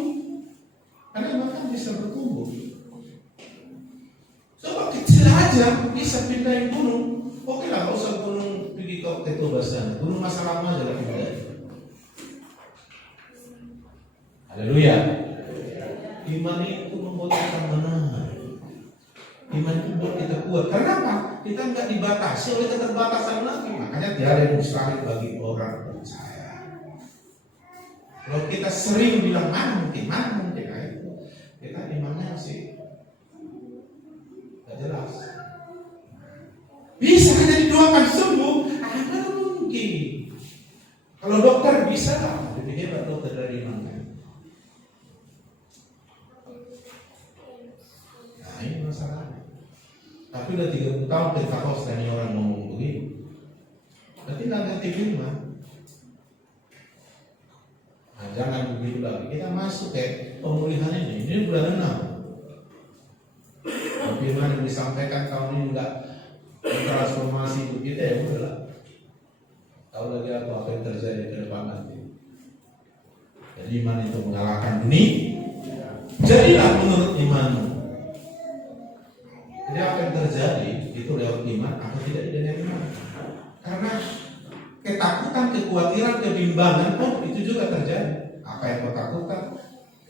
karena iman kan bisa bertumbuh. Coba kecil aja bisa pindahin gunung. Oke lah, gak usah gunung pergi ke Toba sana. Gunung masa lama aja lah pindah. Haleluya. Iman itu membuat kita menang. Iman itu membuat kita kuat. Kenapa? Kita nggak dibatasi oleh keterbatasan lagi. Makanya tiada yang mustahil bagi orang percaya. Kalau kita sering bilang mana mungkin, nah itu kita imannya sih jelas. Bisa hanya didoakan sembuh, mana mungkin. Kalau dokter bisa, lebih hebat dokter dari imannya. Nah ini masalahnya. Tapi udah 30 tahun Pentakosta ini orang ngomong begini. Berarti nggak ngerti firman. Nah jangan begitu lagi. Kita masuk ke pemulihan ini. Ini bulan 6. Firman yang disampaikan tahun ini enggak transformasi hidup kita, ya udahlah. Tahu lagi apa yang terjadi ke depan nanti. Jadi iman itu mengalahkan dunia. Jadilah menurut imanmu. Jadi apa yang terjadi itu lewat iman atau tidak dengan iman. Karena ketakutan, kekhawatiran, kebimbangan pun itu juga terjadi. Apa yang kau takutkan,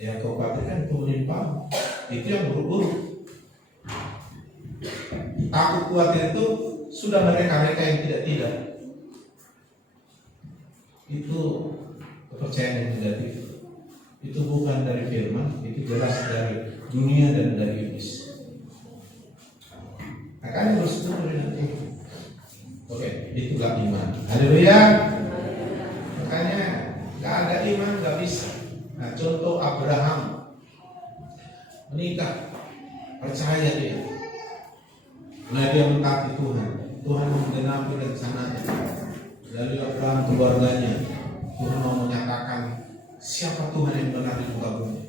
yang kau khawatirkan itu menimpamu. Itu yang buruk-buruk. Takut khawatir itu sudah mereka-mereka yang tidak. Itu kepercayaan yang negatif. Itu bukan dari firman, itu jelas dari dunia dan dari iblis. Makanya bersyukur nanti. Oke, itulah iman. Haleluya. Makanya gak ada iman iman nggak bisa. Nah, contoh Abraham menikah, percaya dia. Nah, dia mentaati Tuhan. Tuhan menggenapi rencananya. Lalu Abraham keluarganya, Tuhan mau menyatakan siapa Tuhan yang benar di muka bumi.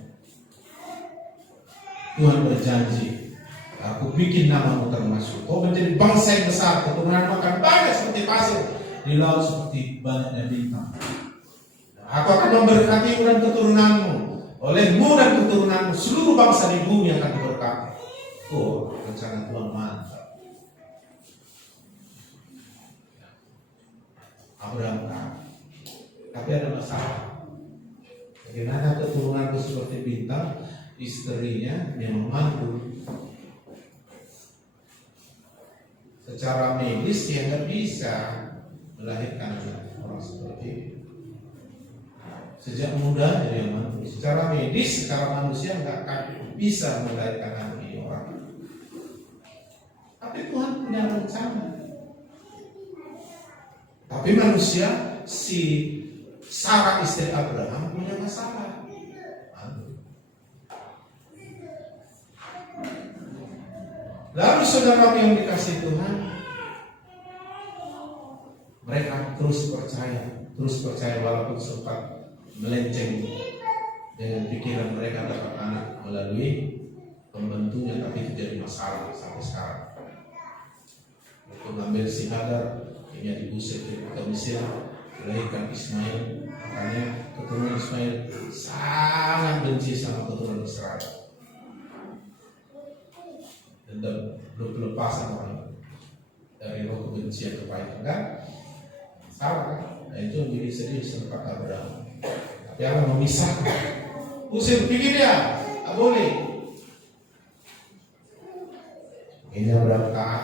Tuhan berjanji, aku bikin namamu termasuk. Kau menjadi bangsa yang besar, keturunan makan banyak seperti pasir, di laut seperti banyaknya bintang. Aku akan memberkatimu dan keturunanmu. Olehmu dan keturunanmu seluruh bangsa di bumi akan diberkati. Oh, rencana Tuhan mantap. Abraham tahu. Tapi ada masalah. Bagaimana keturunanku seperti bintang, istrinya memang mandu. Secara medis dia nggak bisa melahirkan anak orang seperti itu. Sejak muda jadi mandu. Secara medis, secara manusia nggak akan bisa melahirkan anak ini orang. Tapi Tuhan punya rencana. Tapi manusia, si Sarah istri Abraham punya masalah. Lalu saudara yang dikasih Tuhan, mereka terus percaya walaupun sempat melenceng dengan pikiran mereka dapat anak melalui pembentunya, tapi itu jadi masalah sampai sekarang. Untuk mengambil si Hagar, ini diusir ke Mesir, melahirkan Ismail. Makanya keturunan Ismail sangat benci sama keturunan Israel. Dan belum lepasan orang dari roh kebencian kepada kan? Salah kan? Nah itu menjadi sedih sempat Abraham. Tapi Allah memisahkan. Usir pergi dia, tak boleh. Ini Abraham taat.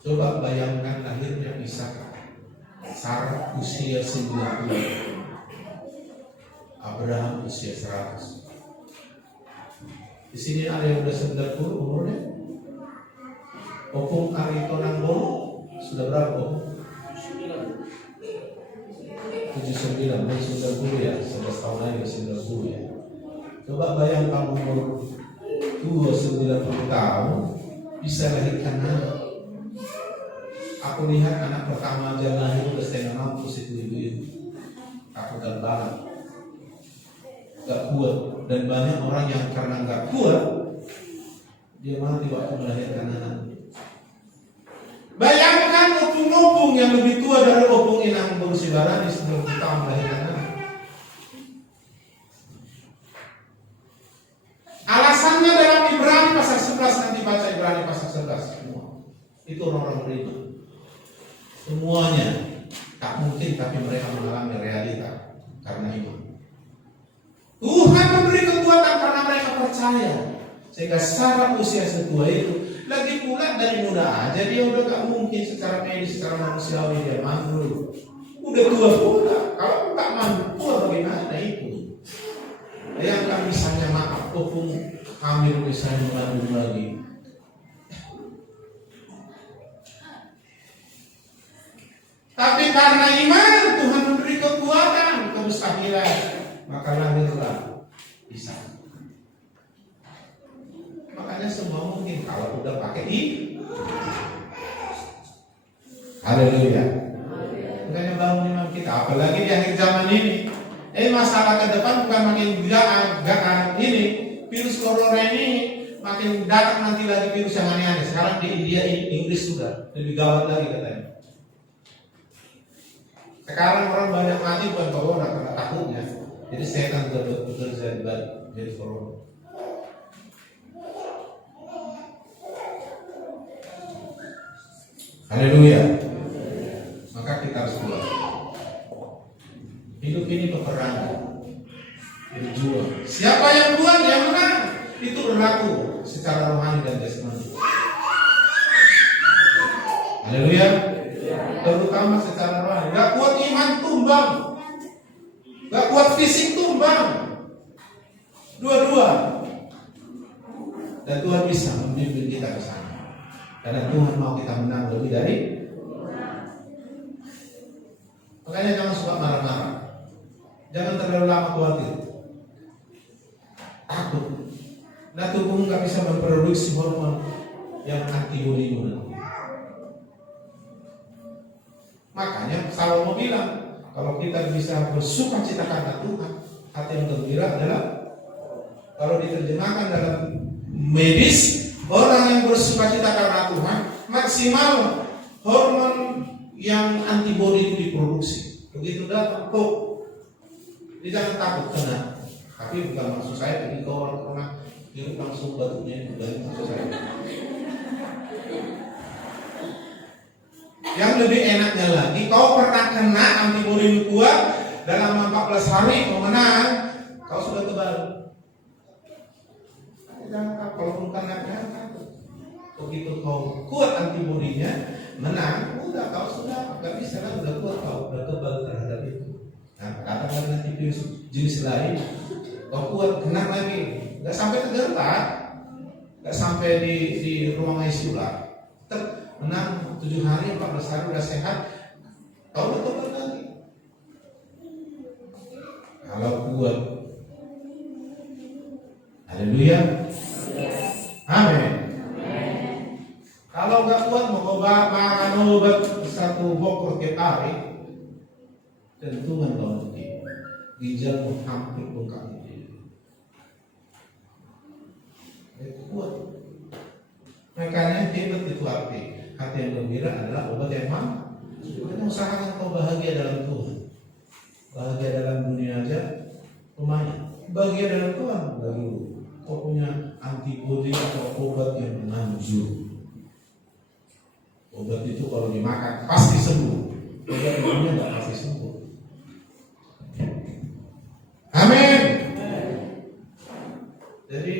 Coba bayangkan lahirnya Ishak. Sarah usia 90, Abraham usia 100. Di sini ada yang sudah 90 umurnya. Opung Arito Nanggono sudah berapa? 79, 90 ya, 11 tahun lagi 90 ya. Coba bayangkan umur tua 90 tahun bisa lahirkan anak. Aku lihat anak pertama aja lahir udah setengah mampus itu ibu-ibu. Aku gak banget, gak kuat. Dan banyak orang yang karena gak kuat, dia mati waktu melahirkan anak. Bayangkan opung-opung yang lebih tua dari opung Inang Bursibarani sebelum kita melahirkan anak. Alasannya dalam Ibrani pasal 11, nanti baca Ibrani pasal 11 semua. Itu orang-orang beriman. Semuanya tak mungkin, tapi mereka mengalami realita karena iman. Tuhan memberi kekuatan karena mereka percaya. Sehingga Sarah usia setua itu, lagi pula dari muda aja dia udah gak mungkin secara medis, secara manusiawi dia mandul. Udah tua pula. Kalau tak mandul tua bagaimana itu? Bayangkan misalnya maaf, opung hamil misalnya mandul lagi. Tapi karena iman Tuhan memberi kekuatan kemustahilan, maka lahirlah Ishak. Makanya semua mungkin kalau udah pakai i. Haleluya. Makanya bangun iman kita, apalagi di akhir zaman ini. Masalah ke depan bukan makin gaan ini, virus corona ini makin datang nanti lagi virus yang aneh-aneh. Sekarang di India, Inggris sudah lebih gawat lagi katanya. Sekarang orang banyak mati bukan corona karena takutnya. Jadi setan bekerja jadi corona. Haleluya. Maka kita harus kuat. Hidup ini peperangan, berjuang. Siapa yang kuat yang menang, itu berlaku secara rohani dan jasmani. Haleluya. Terutama secara rohani. Gak kuat iman tumbang, gak kuat fisik tumbang. Dua-dua. Dan Tuhan bisa membimbing kita ke sana. Karena Tuhan mau kita menang lebih dari. Makanya jangan suka marah-marah. terlalu lama khawatir. Takut. Nah, tubuhmu nggak bisa memproduksi hormon yang antibodi nanti. Makanya Salomo bilang, kalau kita bisa bersuka cita karena Tuhan, hati yang gembira adalah, kalau diterjemahkan dalam medis, orang yang bersuka cita karena Tuhan, maksimal hormon yang antibodi itu diproduksi. Begitu datang kok, dia jangan takut kena. Tapi bukan maksud saya pergi ke orang kena hidup langsung batunya itu, bukan maksud saya. Yang lebih enaknya lagi, kau pernah kena antibodi kuat dalam 14 hari kau menang, kau sudah kebal. Jangan takut, kalau kena jangan takut. Begitu kau kuat antibodinya, menang, udah kau sudah nggak bisa lah, udah kuat kau, udah kebal terhadap itu. Nah, katakan nanti virus jenis lain, kau kuat kena lagi, nggak sampai tergertak, nggak sampai di ruang ICU lah. Menang 7 hari, 14 hari udah sehat, kau udah kebal lagi. Kalau kuat, haleluya, amin. Kalau nggak kuat mau makan obat satu bokor tiap hari, tentu kan kau mati, ginjalmu hampir bengkak. Itu kuat. Makanya hebat itu arti. Hati yang gembira adalah obat yang mana? Kita usahakan kau bahagia dalam Tuhan. Bahagia dalam dunia aja lumayan. Bahagia dalam Tuhan baru kau punya antibodi atau obat yang manjur. Obat itu kalau dimakan pasti sembuh. Obat itu nggak pasti sembuh. Amin. Jadi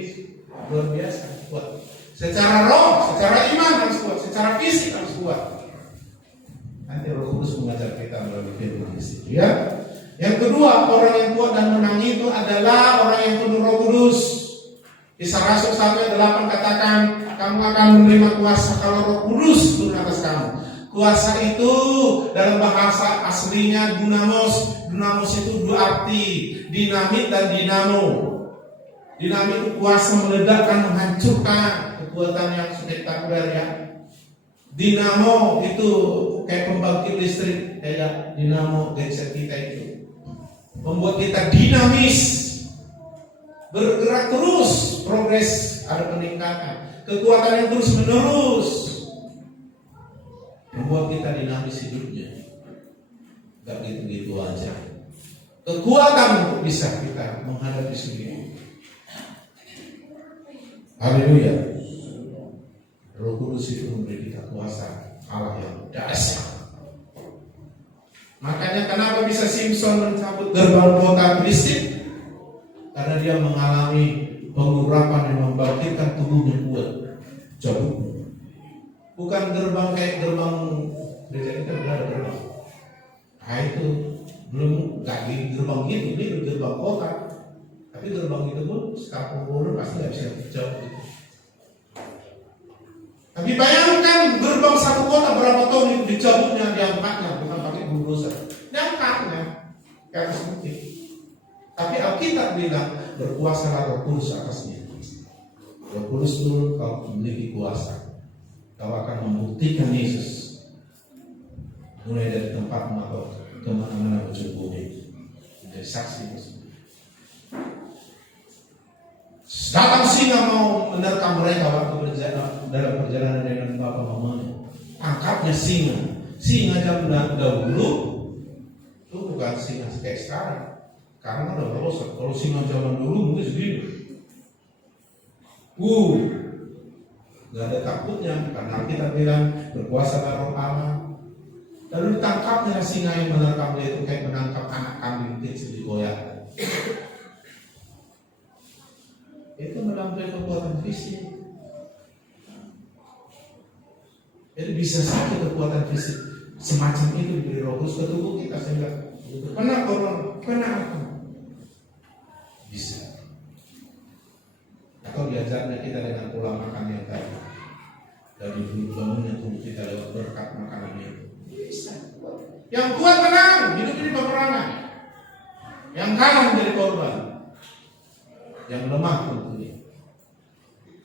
luar biasa kuat. Secara roh, secara iman harus kuat, secara fisik harus kuat. Nanti Roh Kudus mengajar kita melalui firman itu, ya. Yang kedua, orang yang kuat dan menang itu adalah orang yang penuh Roh Kudus. Kisah Rasul 1:8 katakan, kamu akan menerima kuasa kalau Roh Kudus turun atas kamu. Kuasa itu dalam bahasa aslinya dunamos. Dunamos itu dua arti, dinamit dan dinamo. Dinamit itu kuasa meledakkan, menghancurkan, kekuatan yang spektakuler ya. Dinamo itu kayak pembangkit listrik, kayak dinamo genset kita itu, membuat kita dinamis, bergerak terus, progres, ada peningkatan, kekuatan yang terus menerus, membuat kita dinamis hidupnya. Gak gitu-gitu aja. Kekuatan untuk bisa kita menghadapi sendiri. Haleluya. Roh Kudus itu memberi kita kuasa Allah yang dahsyat. Makanya kenapa bisa Simpson mencabut gerbang kota Filistin? Karena dia mengalami pengurapan yang membangkitkan tubuhnya kuat. Cabut. Bukan gerbang kayak gerbang gereja kita ada gerbang. Nah itu belum nggak di gerbang gitu, ini gerbang kota. Tapi gerbang itu pun sekampung burung pasti nggak bisa cabut. Tapi bayangkan gerbang satu kota berapa tahun itu dicabutnya, diangkatnya, bukan pakai bulldozer, diangkatnya ke atas bukit. Tapi Alkitab bilang berkuasa Roh Kudus atasnya. Roh Kudus turun, kau memiliki kuasa, kau akan membuktikan Yesus mulai dari tempatmu atau kemana-mana ujung bumi, menjadi saksi tersebut. Datang singa mau menerkam mereka waktu dalam perjalanan dengan bapak mamanya. Tangkapnya singa. Singa zaman dahulu itu bukan singa kayak sekarang. Karena udah merosot. Kalau singa zaman dulu mungkin segini. Gak ada takutnya karena kita bilang berkuasa Roh Allah. Lalu ditangkapnya singa yang menerkam dia itu kayak menangkap anak kambing kecil digoyahkan. Itu melampaui kekuatan fisik. Jadi bisa saja kekuatan fisik semacam itu diberi Roh Kudus ke tubuh kita sehingga kena orang, kena apa? Bisa. Atau diajarnya kita dengan pola makan yang tadi, dari dulu bangunnya tubuh kita lewat berkat makanannya itu. Bisa. Yang kuat menang, hidup ini peperangan. Yang kalah menjadi korban. Yang lemah tentunya.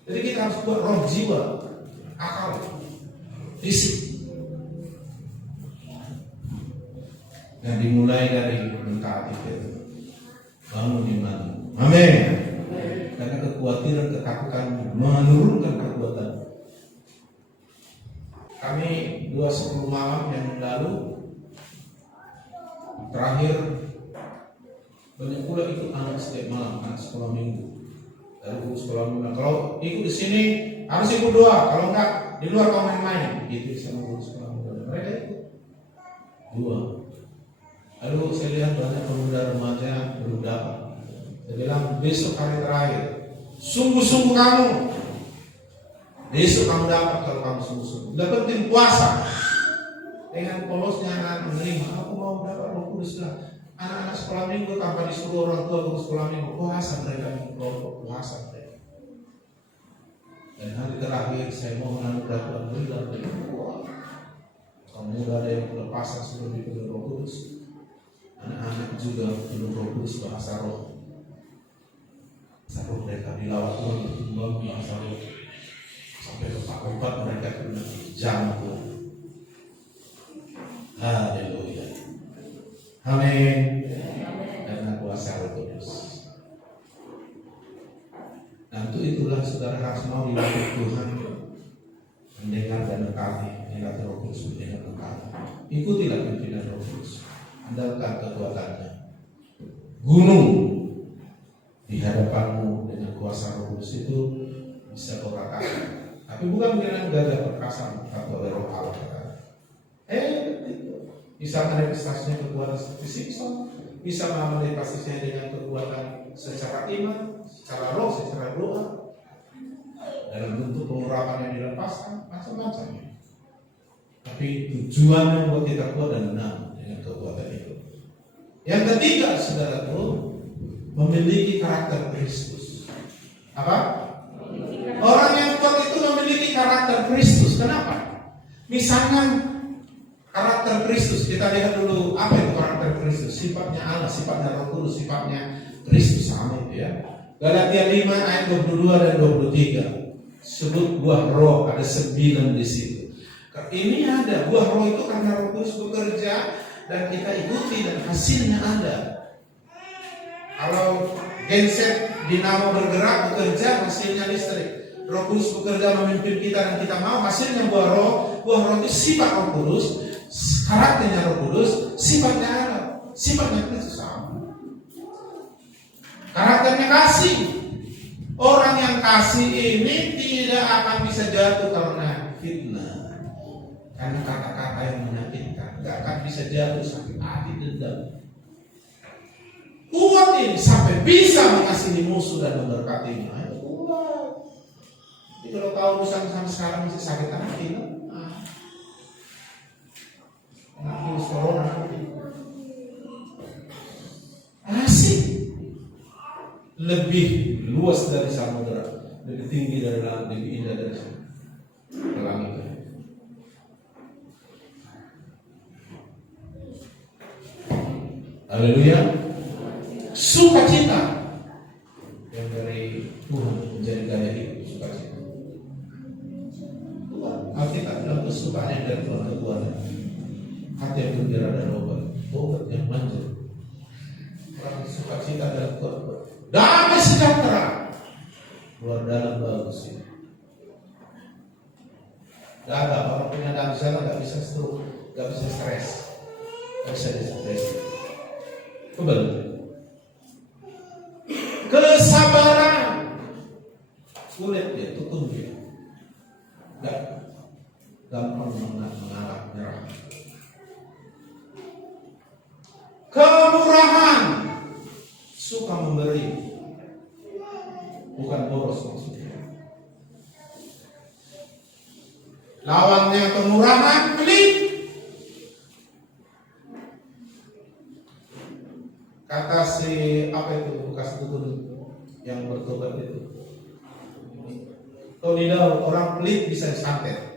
Jadi kita harus buat roh, jiwa, akal, fisik. Dan dimulai dari mentaati itu. Bangun iman. Amin. Karena kekhawatiran, ketakutan menurunkan kekuatan. Kami 2:10 malam yang lalu terakhir banyak pula ikut anak setiap malam, anak sekolah minggu. Dari guru sekolah minggu. Kalau ikut di sini harus ikut doa, kalau enggak di luar kau main-main. Gitu sama guru sekolah minggu. Mereka ikut dua. Lalu saya lihat banyak pemuda remaja belum dapat. Saya bilang besok hari terakhir, sungguh-sungguh kamu. Besok kamu dapat kalau kamu sungguh-sungguh. Tidak penting puasa. Dengan polosnya anak menerima, aku mau dapat Roh Kudus lah. Anak-anak sekolah minggu tanpa disuruh orang tua guru sekolah minggu puasa mereka kelompok puasa mereka. Dan hari terakhir saya mau menganugerah Tuhan berilah kaum muda ada yang pelepasan sebelum dipenuhi Roh Kudus. Anak-anak juga penuh Roh Kudus bahasa roh. Bahasa roh mereka dilawat Tuhan berkembang bahasa roh. Sampai keempat mereka kena jangkau. Haleluya. Amin. Karena kuasa Roh Kudus. Nah, itulah saudara harus mau dilatih Tuhan mendengar dan mentaati, mendengar Roh Kudus, mendengar mentaati. Ikutilah pimpinan Roh Kudus. Andalkan kekuatannya. Gunung di hadapanmu dengan kuasa Roh Kudus itu bisa kau ratakan. Tapi bukan dengan gagah perkasa atau oleh Roh Allah. Bisa manifestasinya kekuatan seperti Simpson, bisa manifestasinya dengan kekuatan secara iman, secara roh, secara doa, dalam bentuk pengurapan yang dilepaskan, macam-macam. Tapi tujuannya membuat kita kuat dan menang dengan kekuatan itu. Yang ketiga, saudaraku, memiliki karakter Kristus. Apa? Orang yang kuat itu memiliki karakter Kristus. Kenapa? Misalnya karakter Kristus, kita lihat dulu apa itu karakter Kristus. Sifatnya Allah, sifatnya Roh Kudus, sifatnya Kristus sama itu ya. Galatia 5 ayat 22 dan 23 sebut buah roh, ada 9 di situ. Ini ada buah roh itu karena Roh Kudus bekerja dan kita ikuti dan hasilnya ada. Kalau genset dinamo bergerak bekerja, hasilnya listrik. Roh Kudus bekerja memimpin kita dan kita mau, hasilnya buah roh. Buah roh itu sifat Roh Kudus, karakternya Roh Kudus, sifatnya Allah, sifatnya Kristus sama. Karakternya kasih. Orang yang kasih ini tidak akan bisa jatuh karena fitnah, karena kata-kata yang menyakitkan, tidak akan bisa jatuh sakit hati, dendam. Kuat ini sampai bisa mengasihi musuh dan memberkatinya. Itu kuat. Jadi kalau kau urusan sampai sekarang masih sakit hati, virus corona asik, lebih luas dari samudera, lebih tinggi dari langit, lebih indah dari langit. Haleluya. Sukacita yang dari Tuhan menjadi gaya hidup, sukacita. Alkitab bilang kesukaan yang dari Tuhan kekuatan. Hati yang gembira dan obat yang manjur. Orang sukacita dan kuat, damai sejahtera, luar dalam bagus ini. Gak ada orang punya damai sejahtera gak bisa stroke, gak bisa stres, gak bisa depresi. Kembali. Kesabaran, kulit dia, tukun dia, gak gampang mengalah menyerah. Kemurahan, suka memberi, bukan boros maksudnya. Lawannya kemurahan, pelit. Kata si apa itu bekas dukun yang bertobat itu, kalau tidak orang pelit bisa disantet.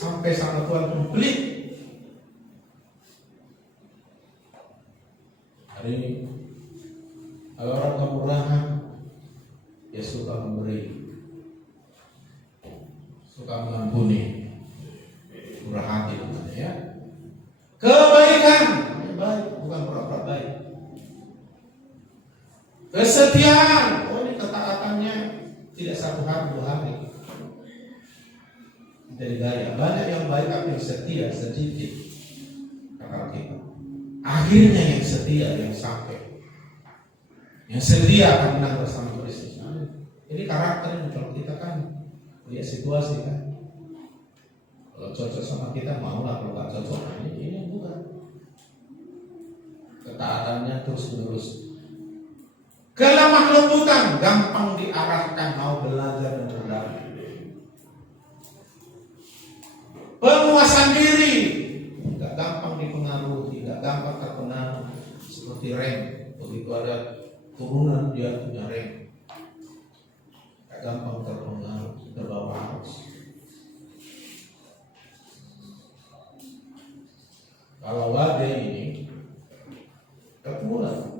Sampai sama Tuhan pelit, Kalau orang kemurahan, dia suka memberi, suka mengampuni, murah hati namanya ya. Kebaikan, baik, bukan pura-pura baik. Kesetiaan, oh ini ketaatannya tidak 1 hari 2 hari. Dari gaya, banyak yang baik tapi yang setia sedikit. Kata kita. Akhirnya yang setia yang sampai. Yang setia akan menang bersama Kristus. Ini karakternya kalau kita kan lihat situasi kan. Kalau cocok sama kita mau lah, kalau nggak cocok ini bukan. Ketaatannya terus menerus. Kelemah lembutan, gampang diarahkan, mau belajar dan berdamai. Penguasaan diri, nggak gampang dipengaruhi, nggak gampang terpengaruh. Seperti rem, begitu ada turunan dia punya rem, nggak gampang terpengaruh, terbawa arus. Kalau badai ini kepulan.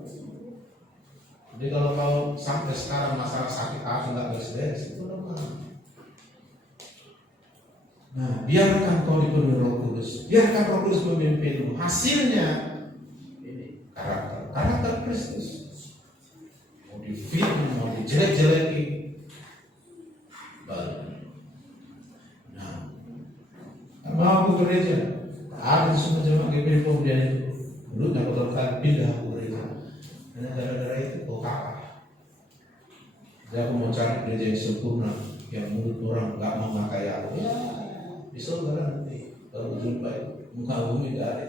Jadi kalau kau sampai sekarang masalah sakit hati nggak beres-beres, itu lemah. Nah, biarkan kau dipenuhi Roh Kudus, biarkan Roh Kudus memimpinmu. Hasilnya ini karakter Kristus. Mau difitnah, mau dijelek-jeleki, balik. Nah, mau aku gereja, ada semua jemaat GPI kemudian itu. Dulu nggak bakal pindah ke gereja. Karena gara-gara itu kok kalah. Jadi aku mau cari gereja yang sempurna, yang menurut orang nggak mau pakai aku. Ya, di surga nanti kalau jumpa muka bumi nggak ada.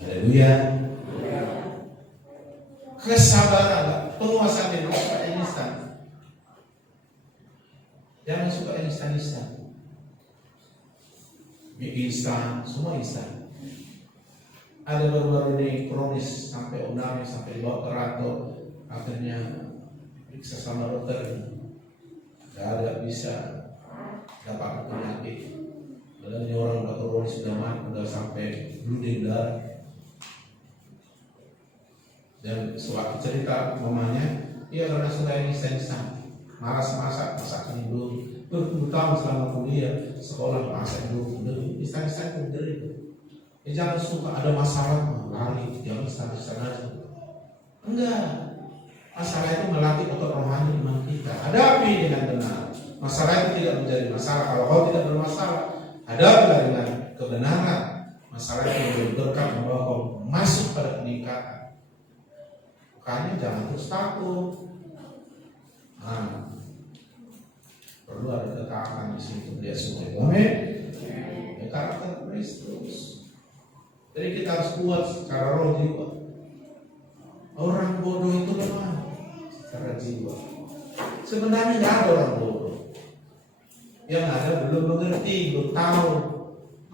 Haleluya. Kesabaran, penguasaan diri, suka instan. Jangan suka instan. Mie instan, semua instan. Ada baru-baru ini kronis sampai unami, sampai dibawa ke Rato, akhirnya periksa sama dokter, nggak ada bisa dapat penyakit. Padahal ini orang udah kronis, sudah mati, udah sampai bleeding darah. Dan suatu cerita mamanya, iya karena sudah instan, malas masakan dulu. Bertahun selama kuliah, sekolah masak dulu, instan itu dari itu. Jangan suka ada masalah lari, jangan instan aja. Enggak, masalah itu melatih otot rohani iman kita. Hadapi dengan benar. Masalah itu tidak menjadi masalah. Kalau kau tidak bermasalah, hadapilah dengan kebenaran. Masalah itu menjadi berkat membawa kau masuk pada peningkatan. Makanya jangan terus takut. Nah, perlu ada ketaatan di situ dia semua. Amin. Ya, karakter Kristus. Jadi kita harus kuat secara roh jiwa. Orang bodoh itu lemah secara jiwa. Sebenarnya nggak ada orang bodoh. Yang ada belum mengerti, belum tahu.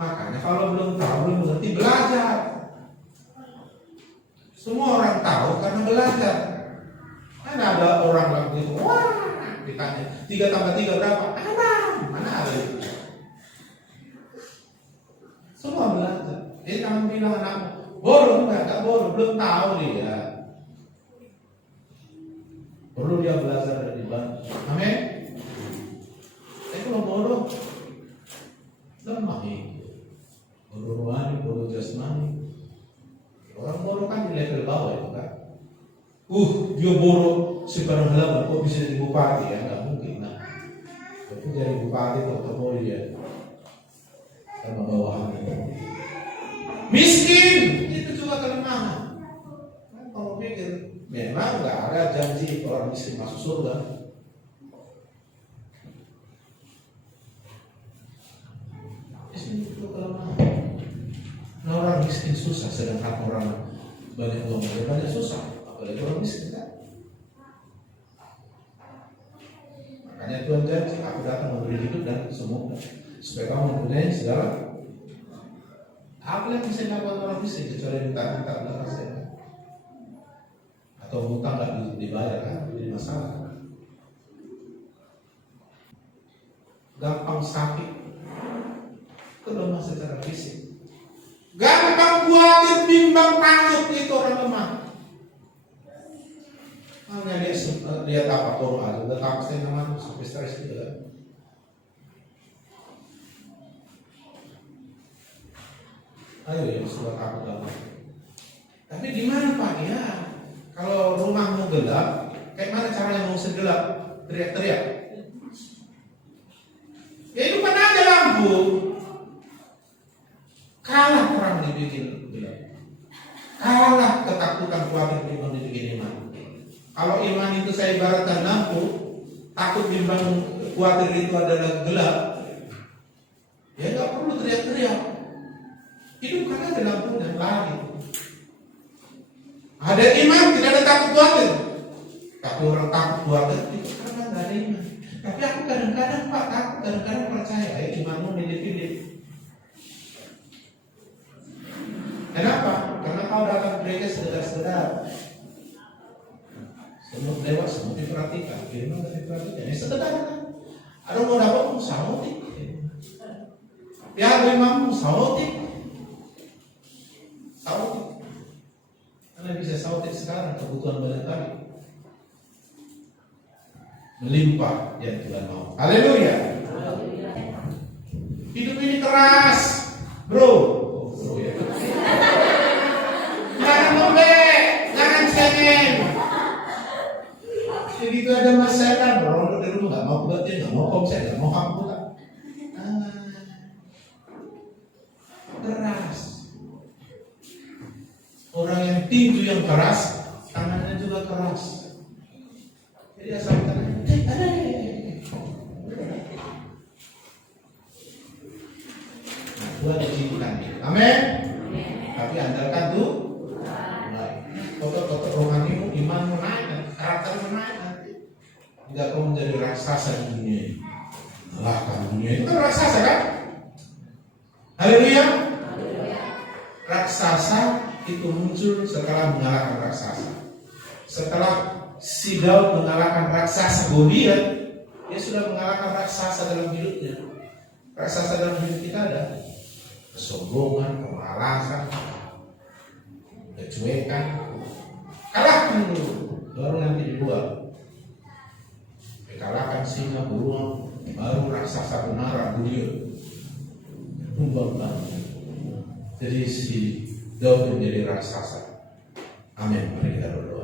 Makanya kalau belum tahu, belum mengerti, belajar. Semua orang tahu karena belajar. Kan ada orang begitu, wah, ditanya 3 tambah 3 berapa? Mana ada itu? Semua belajar. Jadi jangan bilang anakmu bodoh, enggak bodoh, belum tahu dia. Perlu dia belajar dari dibantu. Amin. Tapi kalau bodoh, lemah itu. Bodoh rohani, bodoh jasmani. Orang bodoh kan di level bawah itu kan. Dia bodoh sekarang halaman, kok bisa jadi bupati ya? Nggak mungkin. Nah, itu jadi bupati atau polisi ya. Sama bawahan itu. Miskin itu juga kelemahan. Kalau pikir memang nggak ada janji orang miskin masuk surga. Miskin itu kelemahan. Nah, orang miskin susah, sedangkan orang banyak uang banyak susah. Apalagi orang miskin kan. Makanya Tuhan janji, aku datang memberi hidup dan semoga supaya kamu mempunyai segala. Apa yang bisa dilakukan orang miskin kecuali minta belakang saya, atau hutang nggak dibayar kan jadi masalah. Gampang sakit, itu lemah secara fisik. Gampang khawatir, bimbang, takut, itu orang lemah. Hanya lihat apa Quran, udah takut saya nama sampai stres juga. Ayo ya, sudah takut banget. Tapi di mana Pak ya? Kalau rumahmu gelap, kayak mana caranya mau gelap? Teriak-teriak. Ya itu kan aja lampu. Kalah perang dibikin gelap. Kalah ketakutan khawatir dibikin iman. Kalau iman itu saya ibaratkan lampu, takut bimbang khawatir itu adalah gelap. Ya nggak perlu teriak-teriak. Hidupkan aja lampunya, lari. Ada iman, tidak ada takut khawatir. Tapi orang takut khawatir itu karena nggak ada iman. Tapi aku kadang-kadang Pak takut, kadang-kadang percaya. Imanmu milih-milih. Kenapa? Karena kau datang ke gereja sekedar-sekedar. Semut lewat, semut diperhatikan. Firman tidak diperhatikan. Ini sekedar. Ada mau dapat sautik. Ya, memang sautik. Sautik. Karena bisa sautik sekarang kebutuhan banyak kali. Melimpah yang Tuhan mau. Haleluya. Hidup ini keras, bro. Bro ya. Jangan ngomel, jangan cengeng. Begitu ada masalah, berondok di rumah nggak mau buatnya, nggak mau komsel, nggak mau hak pula. Keras. Orang yang tinju yang keras, tangannya juga keras. Jadi asal tangannya, ada. Nah, Tuhan izinkan. Amin. Tapi andalkan tuh. Foto-foto rohanimu, imanmu naik, karaktermu naik nanti. Tidak kau menjadi raksasa di dunia ini. Mengalahkan dunia itu kan raksasa kan? Haleluya. Raksasa itu muncul setelah mengalahkan raksasa. Setelah si Daud mengalahkan raksasa Goliat, dia sudah mengalahkan raksasa dalam hidupnya. Raksasa dalam hidup kita ada kesombongan, kemalasan, kecuekan. Kalahkan dulu, baru nanti dibuat. Kalahkan singa, beruang, baru raksasa penara Goliat. Tumbangkan. Jadi si Daud menjadi raksasa. Amin. Mari kita berdoa.